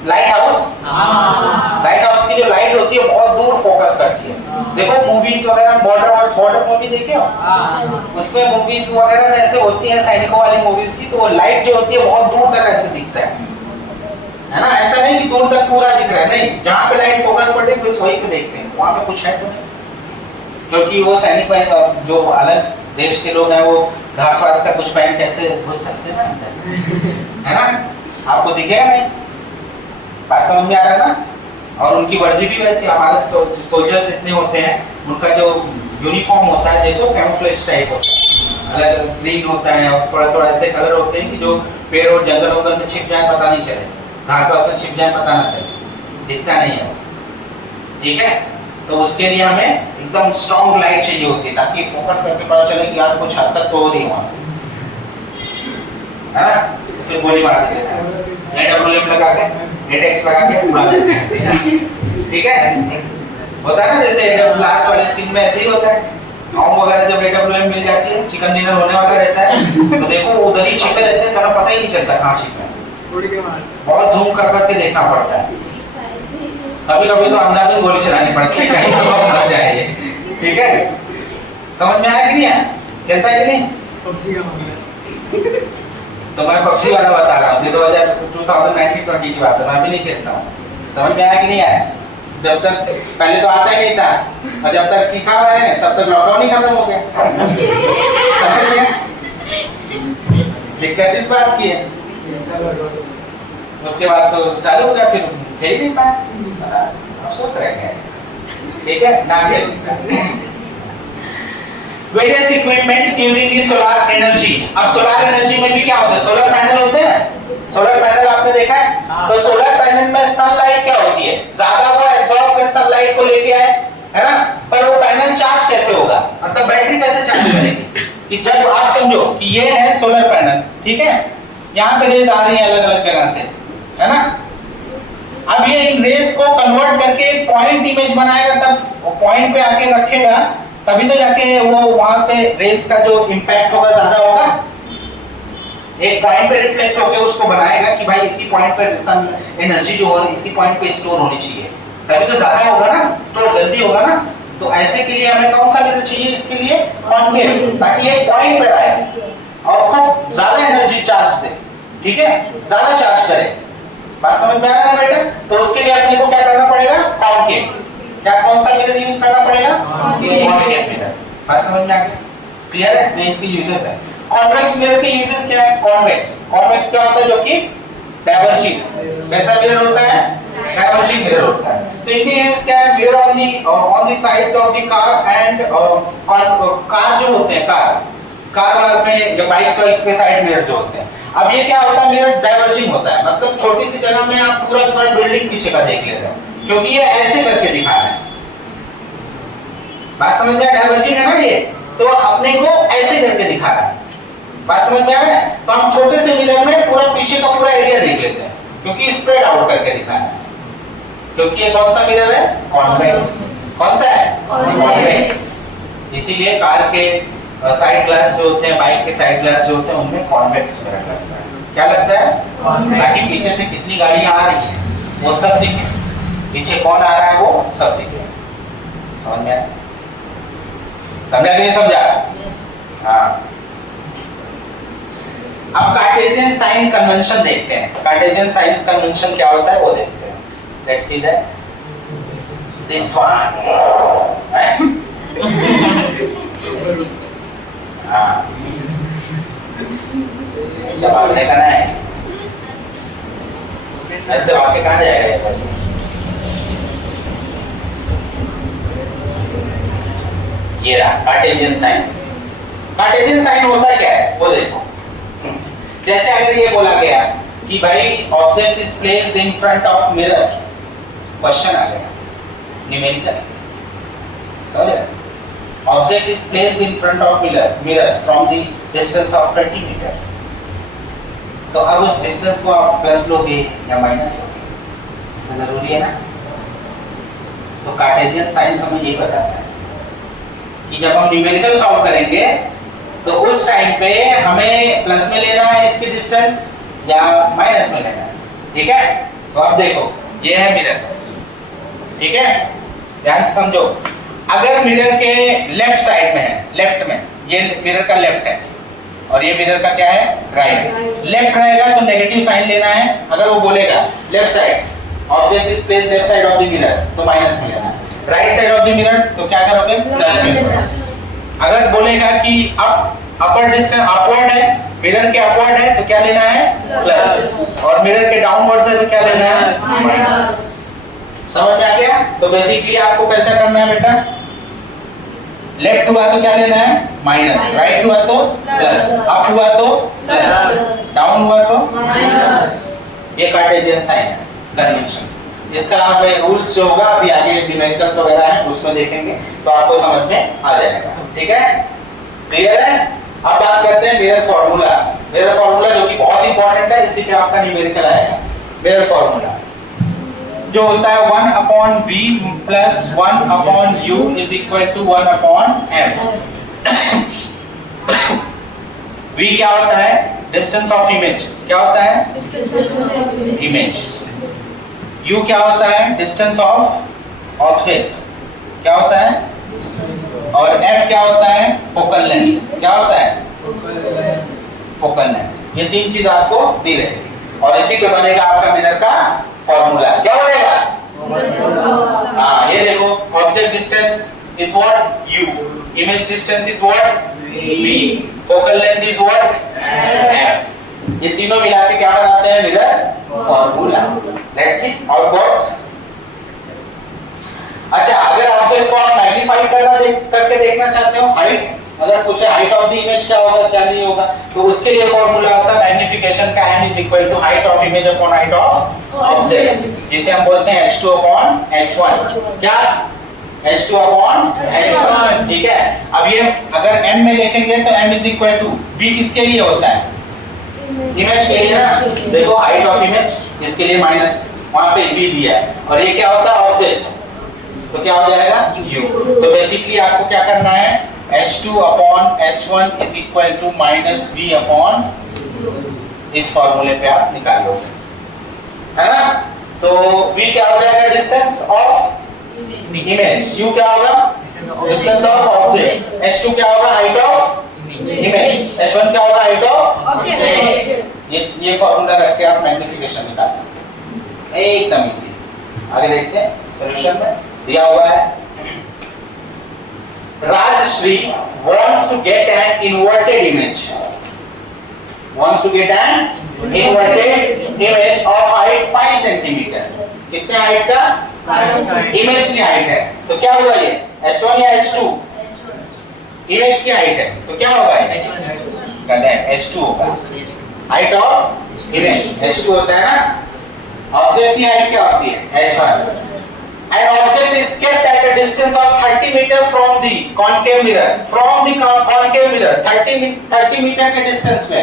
लाइट हाउस की जो लाइट होती है बहुत दूर फोकस करती है। देखो मूवीज वगैरह, बॉर्डर मूवी देखे हो, उसमें मूवीज वगैरह में ऐसे होती हैं, सैनिकों वाली मूवीज की, तो वो लाइट जो होती है बहुत दूर तक ऐसे दिखता है ना, ऐसा नहीं कि दूर तक पूरा दिख रहा है, नहीं, जहाँ पे लाइट फोकस पड़े बस वहीं पे देखते हैं, वहाँ पे कुछ है तो नहीं, क्योंकि वो सैनिक जो अलग देश के लोग हैं वो घास वास का कुछ पहन कैसे घुस सकते हैं ना, है ना, आपको दिखेगा नहीं, बात समझ में आ रहा है ना? और उनकी वर्दी भी वैसी, हमारे सोल्जर्स इतने होते हैं, उनका जो यूनिफॉर्म होता है देखो कैमोफ्लेज टाइप होता है, अलग ग्रीन होता है और थोड़ा थोड़ा ऐसे कलर होते हैं कि जो पेड़ और जंगल वगैरह में छिप जाए पता नहीं चले, घास वास में छिप जाए पता ना चले, दिखता नहीं है, ठीक है। तो उसके लिए हमें एकदम स्ट्रॉन्ग लाइट चाहिए होती है, ताकि फोकस करके पता चले कि यार कुछ हरकत तो हो रही है वहाँ, है ना, फिर गोली मार देते हैं, AWM लगा के, ATX लगा के उड़ा देते हैं, ठीक है, होता है ना, जैसे लास्ट वाले सीन में ऐसे ही होता है, गाँव वगैरह जब AWM मिल जाती है, चिकन डिनर होने वाला रहता है, तो देखो उधर ही छिपे रहते हैं, ज़्यादा पता ही नहीं चलता कहाँ छिपे हैं। बहुत झूम कर करके देखना पड़ता है। कभी कभी तो अंधाधुंध गोली चलानी पड़ती है, कहीं तो मर जाए ये। ठीक है, समझ में आया कि नहीं आया? खेलता है कि नहीं? पबजी का मामला है। तो मैं पबजी वाला बता रहा हूँ, 2019-20 की बात है, मैं भी नहीं खेलता हूँ। समझ में आया कि नहीं आया? जब तक पहले तो आता ही नहीं था, और जब तक सीखा मैंने तब तक लॉकडाउन ही खत्म हो गया। समझ गया? दिक्कत इस बात की है। उसके बाद तो चालू हो गया, फिर खेल नहीं पाया, अफसोस रह गया। ठीक है, ना खेल। Various equipments using the solar energy। अब सोलर एनर्जी में भी क्या होता है? सोलर पैनल होते हैं। सोलर पैनल आपने देखा है? तो सोलर पैनल में सनलाइट क्या होती है? ज्यादा वो एब्जॉर्ब कर सनलाइट को लेके आए, है ना? पर वो पैनल चार्ज कैसे होगा? मतलब बैटरी कैसे चार्ज करेगी? कि जब आप समझो कि ये है सोलर पैनल, ठीक है? यहाँ पे रेज आ रही है अलग अलग जगह से, है ना? अब ये इन रेज को कन्वर्ट करके एक पॉइंट इमेज बनाएगा, तब पॉइंट पे आके रखेगा, तभी तो जाके वो वहां पे रेस का जो इंपैक्ट होगा ज्यादा होगा। एक पॉइंट पे रिफ्लेक्ट होकर उसको बनाएगा कि भाई इसी पॉइंट पे सन एनर्जी जो हो रही है इसी पॉइंट पे स्टोर होनी चाहिए, तभी तो ज्यादा होगा ना, स्टोर जल्दी होगा ना। तो ऐसे के लिए हमें कौन सा लेना चाहिए? इसके लिए कॉन्केव, ताकि एक पॉइंट पे आए और खूब ज्यादा एनर्जी चार्ज दे। ठीक है, ज्यादा चार्ज करे। बात समझ में आ रहा है बेटा? तो उसके लिए अपने को क्या करना पड़ेगा? कॉन्केव। क्या कौन सा मिरर यूज करना पड़ेगा? Concave mirror. बात समझ में आ गई? क्लियर है? तो इसके यूजेस है। कॉन्वेक्स मिरर के यूजेस क्या है? कॉन्वेक्स क्या होता है? जो कि डाइवर्जिंग। कैसा मिरर होता है? डाइवर्जिंग मिरर होता है। तो इनके यूज क्या है? Mirror on the sides of the car and car जो होते हैं, कार में या बाइक्स के साइड मिरर जो होते हैं। अब ये क्या होता है? मिरर डाइवर्जिंग होता है, मतलब छोटी सी जगह में आप पूरा बिल्डिंग पीछे का देख ले रहे हो, क्योंकि ये ऐसे करके दिखा रहा है। बात समझ में? डाइवर्जिंग है ना ये, तो अपने को ऐसे करके दिखा रहा है। बात समझ में आ रहा है? तो हम छोटे से मिरर में पूरा पीछे का पूरा एरिया देख लेते हैं, क्योंकि स्प्रेड आउट करके दिखा रहा है। क्योंकि ये कौन सा मिरर है? कॉन्वेक्स। कौन सा है? कॉन्वेक्स। इसीलिए कार के साइड ग्लास जो होते हैं, बाइक के साइड ग्लास जो होते हैं, उनमें कॉन्वेक्स मिरर लगता है। क्या लगता है? ताकि पीछे से कितनी गाड़ियां आ रही हैं वो सब दिखे, पीछे कौन आ रहा है वो सब दिखे। समझ में आया? समझा कि नहीं समझा? हाँ। अब कार्टेशियन साइन कन्वेंशन देखते हैं। कार्टेशियन साइन कन्वेंशन क्या होता है वो देखते हैं। Let's see that this one. हाँ, सब आपने करना है। ऐसे वाक्य कहाँ जाएगा? ये रहा कार्टेशियन साइन। कार्टेशियन साइन होता क्या है वो देखो। जैसे अगर ये बोला गया कि भाई object is placed in front of mirror, question आ गया न्यूमेरिकल, समझ रहे? Object is placed in front of mirror from the distance of 20 metre. तो अब उस डिस्टेंस को आप प्लस लोगे या माइनस लोगे, तो जरूरी है ना। तो कार्टेशियन साइन हमें ये बताता है कि जब हम न्यूमेरिकल सॉल्व करेंगे तो उस टाइम पे हमें प्लस में लेना है इसकी डिस्टेंस या माइनस में लेना है। ठीक है, तो अब देखो ये है मिरर, ठीक है, ध्यान से समझो। अगर मिरर के लेफ्ट साइड में है, लेफ्ट में, ये मिरर का लेफ्ट है और ये मिरर का क्या है? राइट। लेफ्ट रहेगा तो नेगेटिव साइन लेना है। अगर वो बोलेगा left side object is placed left side of the mirror तो माइनस में लेना है। Right side of the mirror तो क्या करोगे? प्लस में। अगर बोलेगा कि अपर डिस्टेंस अपवर्ड है, मिरर के अपवर्ड है तो क्या लेना है? प्लस। और मिरर के डाउनवर्ड है तो क्या लेना है? माइनस। समझ में आ गया? तो बेसिकली आपको कैसा करना है बेटा? लेफ्ट हुआ तो क्या लेना है? माइनस। राइट हुआ तो प्लस। अप हुआ तो प्लस। डाउन हुआ तो माइनस। ये कार्टेशियन साइन है कन्वेंशन। इसका हमें रूल्स जो होगा अभी आगे न्यूमेरिकल्स वगैरह हैं उसमें देखेंगे तो आपको समझ में आ जाएगा। ठीक है, क्लियर है? अब बात करते हैं मिरर फार्मूला। मिरर फार्मूला जो कि बहुत इंपॉर्टेंट है, इसी पे आपका न्यूमेरिकल आएगा। मिरर फार्मूला जो होता है 1 upon v plus 1 upon u is equal to 1 upon f। v क्या होता है? Distance of image. क्या होता है? इमेज। u क्या होता है? Distance of object. क्या होता है? और f क्या होता है? Focal length. क्या होता है? Focal length. ये तीन चीज आपको दी रहेगी और इसी पे बनेगा आपका मिरर का फॉर्मूला। क्या बनेगा? हाँ, ये देखो, object distance is what? u, image distance is what? v, focal length is what? f। ये तीनों मिला के क्या बनाते हैं? Mirror formula. Let's see how it works. अच्छा, अगर ऑब्जेक्ट को आप मैग्नीफाई करके देखना चाहते हो, हाइट अगर पूछे हाइट ऑफ द इमेज क्या होगा क्या नहीं होगा, तो उसके लिए फॉर्मूला होता है मैग्नीफिकेशन का m is equal to height of image upon height of object, जिसे हम बोलते हैं h2 अपॉन h1। क्या? h2 upon h1। ठीक है। अब ये अगर m में लिखेंगे तो m is equal to v किसके लिए होता है? इमेज के लिए ना। देखो, हाइट ऑफ इमेज, इसके लिए माइनस, वहां पे v दिया है, और ये क्या होता है? ऑब्जेक्ट, तो क्या हो जाएगा? u। तो बेसिकली आपको क्या करना है? h2 upon h1 is equal to minus v upon, इस फॉर्मूले पे आप निकाल लो, है ना। तो v क्या हो जाएगा? Distance of image. u क्या होगा? Distance of object. h2 क्या होगा? Height of image. h1 क्या होगा? Height of object. ये फॉर्मूला रख के आप मैग्नीफिकेशन निकाल सकते हैं, एकदम इजी। आगे देखते हैं सॉल्यूशन में दिया हुआ है। Rajshri wants to get an inverted image. Wants to get an inverted image of height 5 centimeter. कितने हाइट का? 5 इमेज की हाइट है, तो क्या होगा ये? h1 या h2? इमेज की हाइट है, तो क्या होगा ये? h2 होगा। हाइट ऑफ इमेज h2 होता है ना। ऑब्जेक्ट की हाइट क्या होती है? h1। An object is kept at a distance of 30 meter from the concave mirror. From the concave mirror 30 metre के डिस्टेंस पे।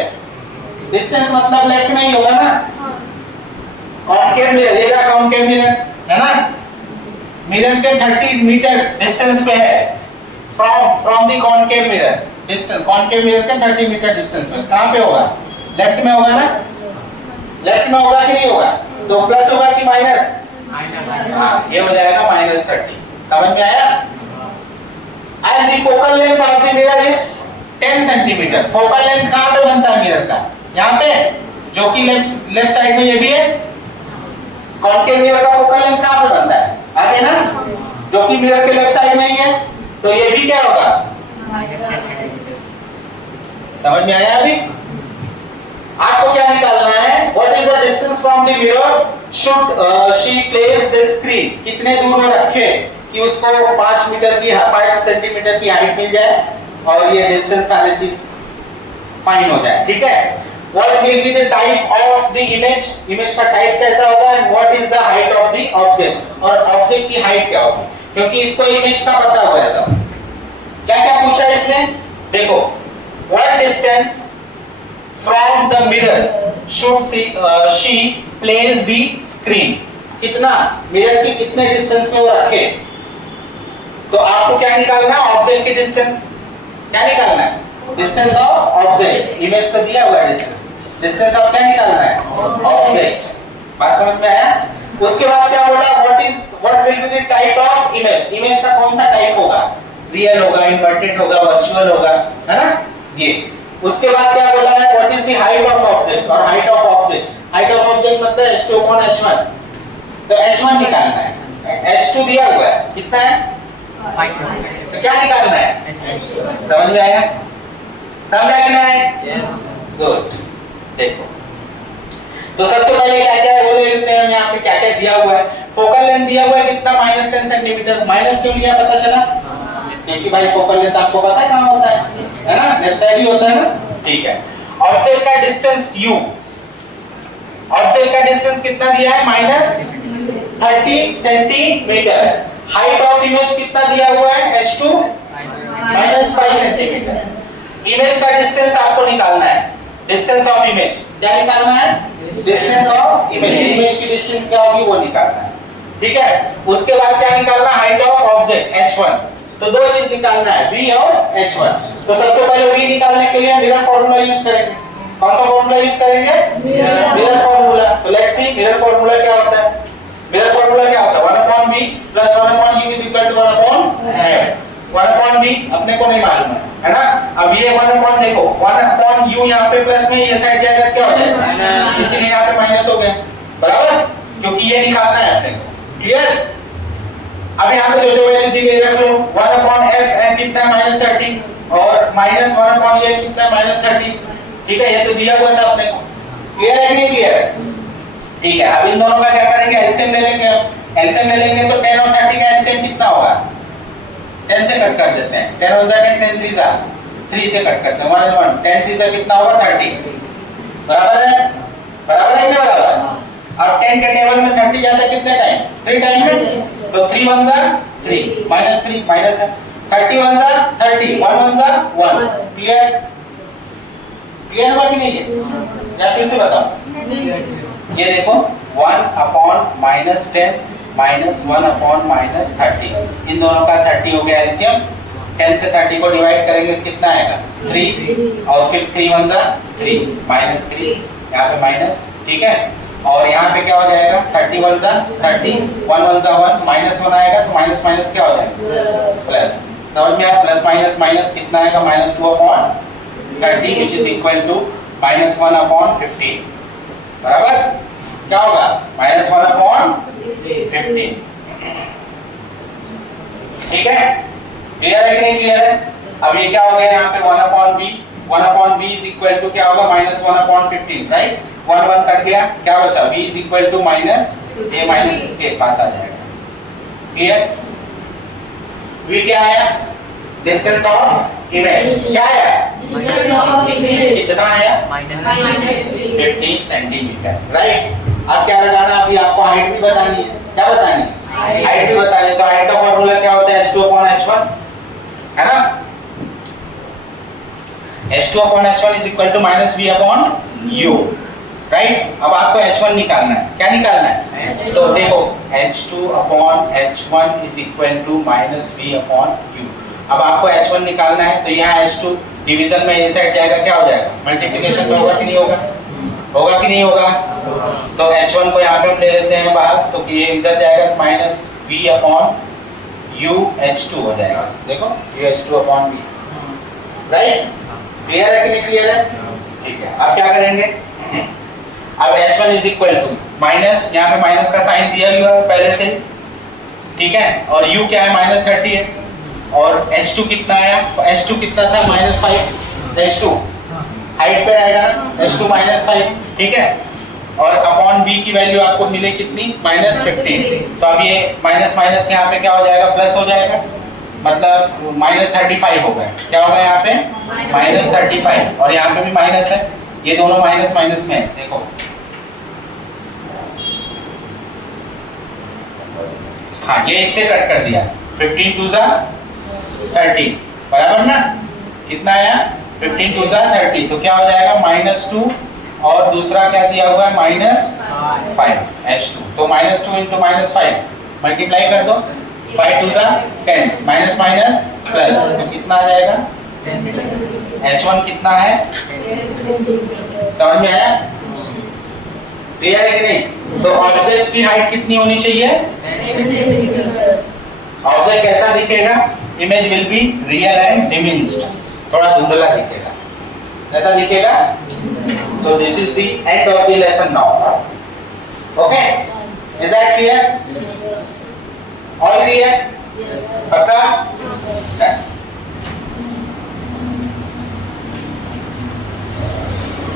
डिस्टेंस मतलब लेफ्ट में ही होगा ना। कॉन्केव मिरर, ये रहा कॉन्केव मिरर, है ना। मिरर के 30 मीटर डिस्टेंस पे है। From the concave mirror distance, concave mirror के 30 मीटर डिस्टेंस पे। कहां पे होगा? लेफ्ट में होगा ना। लेफ्ट में होगा कि नहीं होगा? तो प्लस होगा कि माइनस? हाँ, ये हो जाएगा -30। समझ में आया? And the focal length of the mirror is 10 centimetre. Focal length कहां पे बनता है मिरर का? यहाँ पे, जो कि लेफ्ट साइड में ये भी है। कॉन्केव मिरर का फोकल लेंथ कहां पे बनता है? आगे ना, जो कि मिरर के लेफ्ट साइड में ही है, तो ये भी क्या होगा? समझ में आया? अभी आपको क्या निकालना है? What is the distance from the mirror should she place the screen. कितने दूर में रखे कि उसको 5 मीटर की 5 सेंटीमीटर की हाइट मिल जाए और ये डिस्टेंस सारी चीज फाइन हो जाए। ठीक है। What will be the type of the image, image का टाइप कैसा होगा, and what is the height of the object, और ऑब्जेक्ट की हाइट क्या होगी, क्योंकि इसको इमेज का पता हुआ है सब। क्या क्या पूछा इसने? देखो, what distance from the mirror should she place the screen। कितना, मिरर के कितने डिस्टेंस में वो रखे। तो आपको क्या निकालना है? ऑब्जेक्ट की डिस्टेंस। क्या निकालना है? Distance of object. इमेज तो दिया हुआ है डिस्टेंस। डिस्टेंस ऑफ क्या निकालना है? ऑब्जेक्ट। बात समझ में आया? उसके बाद क्या बोला? What will be the type of image. Image का कौन सा टाइप होगा? रियल होगा, इन्वर्टेड होगा, वर्चुअल होगा, है ना। ये उसके बाद क्या बोला है? What is the height of object, और height of object, height of object मतलब h2 upon h1। तो h1 निकालना है। h2 दिया हुआ है, कितना है? 5। तो क्या निकालना है? समझ में आया? समझ आया कि नहीं? यस। गुड। देखो, तो सबसे पहले क्या क्या है वो ले लेते हैं हम। यहाँ पे क्या क्या दिया हुआ है? फोकल लेंथ दिया हुआ है कितना? -10 सेंटीमीटर। माइनस क्यों लिया पता चला? क्योंकि भाई फोकल लेंथ आपको पता है कहाँ होता है ना, लेफ्ट साइड ही होता है ना। ठीक है। ऑब्जेक्ट का डिस्टेंस u, ऑब्जेक्ट का डिस्टेंस कितना दिया है? -30 सेंटीमीटर। हाइट ऑफ इमेज कितना दिया हुआ है? h2 -5 centimetre. इमेज का डिस्टेंस आपको निकालना है। डिस्टेंस ऑफ इमेज क्या निकालना है? Distance of image. इमेज की डिस्टेंस क्या होगी वो निकालना है। ठीक है। उसके बाद क्या निकालना, हाइट ऑफ ऑब्जेक्ट h1। तो दो चीज निकालना है, v और h1। तो सबसे पहले v निकालने के लिए मिरर फार्मूला यूज करेंगे। कौन सा फार्मूला यूज करेंगे, मिरर फार्मूला। तो लेट्स सी मिरर फार्मूला क्या होता है। मिरर फार्मूला क्या होता है, 1/v + 1/u = 1/f। 1/v अपने को नहीं मालूम है ना। अब ये 1 देखो 1/u यहाँ पे प्लस में, ये साइड जाएगा क्या हो जाएगा, इसीलिए यहाँ पे माइनस हो गया, बराबर, क्योंकि ये निकालना है अपने को। क्लियर। अब यहाँ पे जो वैल्यू दी गई रख लो, 1/f, f कितना है -30 और -1/a कितना है -30। ठीक है, ये तो दिया हुआ था अपने को। क्लियर है कि नहीं क्लियर है। ठीक है, अब इन दोनों का क्या करेंगे, एलसीएम ले लेंगे। एलसीएम ले लेंगे तो 10 और 30 का एलसीएम कितना होगा, 10 से कट कर देते हैं। 10 * 10 10 3 * 3 से कट करते हैं, 1 1 10 3 से कितना होगा 30। बराबर है, बराबर है क्या बराबर। अब 10 के टेबल में 30 जाता है कितने टाइम, 3 टाइम में। तो 3 1 * 3 -3 माइनस है, 30 1 * 30 1 1 * 1। क्लियर, क्लियर हुआ कि नहीं है, या फिर से बताओ। ये देखो 1/-10 -1/-30, इन दोनों का 30 हो गया एलसीएम। 10 से 30 को डिवाइड करेंगे कितना आएगा 3, और फिर 3 1 * 3 -3, यहाँ पे माइनस। ठीक है, और यहाँ पे क्या हो जाएगा 30 1 * 30 1 1 * 1 -1 आएगा, तो माइनस माइनस क्या हो जाएगा प्लस। समझ में आया, प्लस माइनस माइनस कितना आएगा -2/30 which is equal to -1/15। बराबर, क्या होगा -1/15। ठीक है, क्लियर है कि नहीं क्लियर है। अब ये क्या हो गया यहाँ पे 1/v, 1/v is equal to क्या होगा -1/15, राइट। 1 1 कट गया, क्या बचा v is equal to -a minus इसके पास आ जाएगा। क्लियर। v क्या आया, डिस्टेंस ऑफ इमेज क्या आया, कितना आया -15 सेंटीमीटर, राइट। अब क्या लगाना, अभी आपको हाइट भी बतानी है। क्या बतानी है, हाइट भी बतानी है। तो हाइट का फार्मूला क्या होता है, h2/h1 है ना। h2/h1 is equal to -v/u, right. अब आपको h1 निकालना है। क्या निकालना है, तो देखो h2/h1 is equal to -v/u। अब आपको h1 निकालना है, तो यहाँ h2 डिवीजन में ये साइड जाएगा, क्या हो जाएगा मल्टीप्लिकेशन में होगा कि नहीं होगा, होगा कि नहीं होगा। तो h1 को यहाँ पे हम ले लेते हैं बाहर, तो ये इधर जाएगा तो -v/u h2 हो जाएगा। देखो ये h2/v, राइट। क्लियर है कि नहीं क्लियर है। ठीक है, अब क्या करेंगे, अब h1 is equal to minus, यहाँ पे माइनस का साइन दिया हुआ है पहले से, ठीक है, और u क्या है -30 है, और h2 कितना आया, h2 कितना था -5, h2 हाइट पे आएगा h2 -5, ठीक है, और अपॉन v की वैल्यू आपको मिले कितनी -15। तो अब ये माइनस माइनस यहाँ पे क्या हो जाएगा, प्लस हो जाएगा, मतलब -35 हो गया। क्या होगा यहाँ पे -35, और यहाँ पे भी माइनस है, ये दोनों माइनस माइनस में है। देखो हाँ, ये इससे कट कर दिया, 15 2 * 30 बराबर ना, कितना आया 15 2 * 30, तो क्या हो जाएगा -2, और दूसरा क्या दिया हुआ है -5 h2, तो -2 × -5 मल्टीप्लाई कर दो, 5 2 * 10 माइनस माइनस प्लस, तो कितना आ जाएगा h1 कितना है, समझ में आया, क्लियर है कि नहीं। तो ऑब्जेक्ट की हाइट कितनी होनी चाहिए, ऑब्जेक्ट कैसा दिखेगा, image will be real and diminished, थोड़ा धुंधला दिखेगा, ऐसा दिखेगा। So this is the end of the lesson now. Okay? Is that clear? All clear? Yes. Paka? Yes.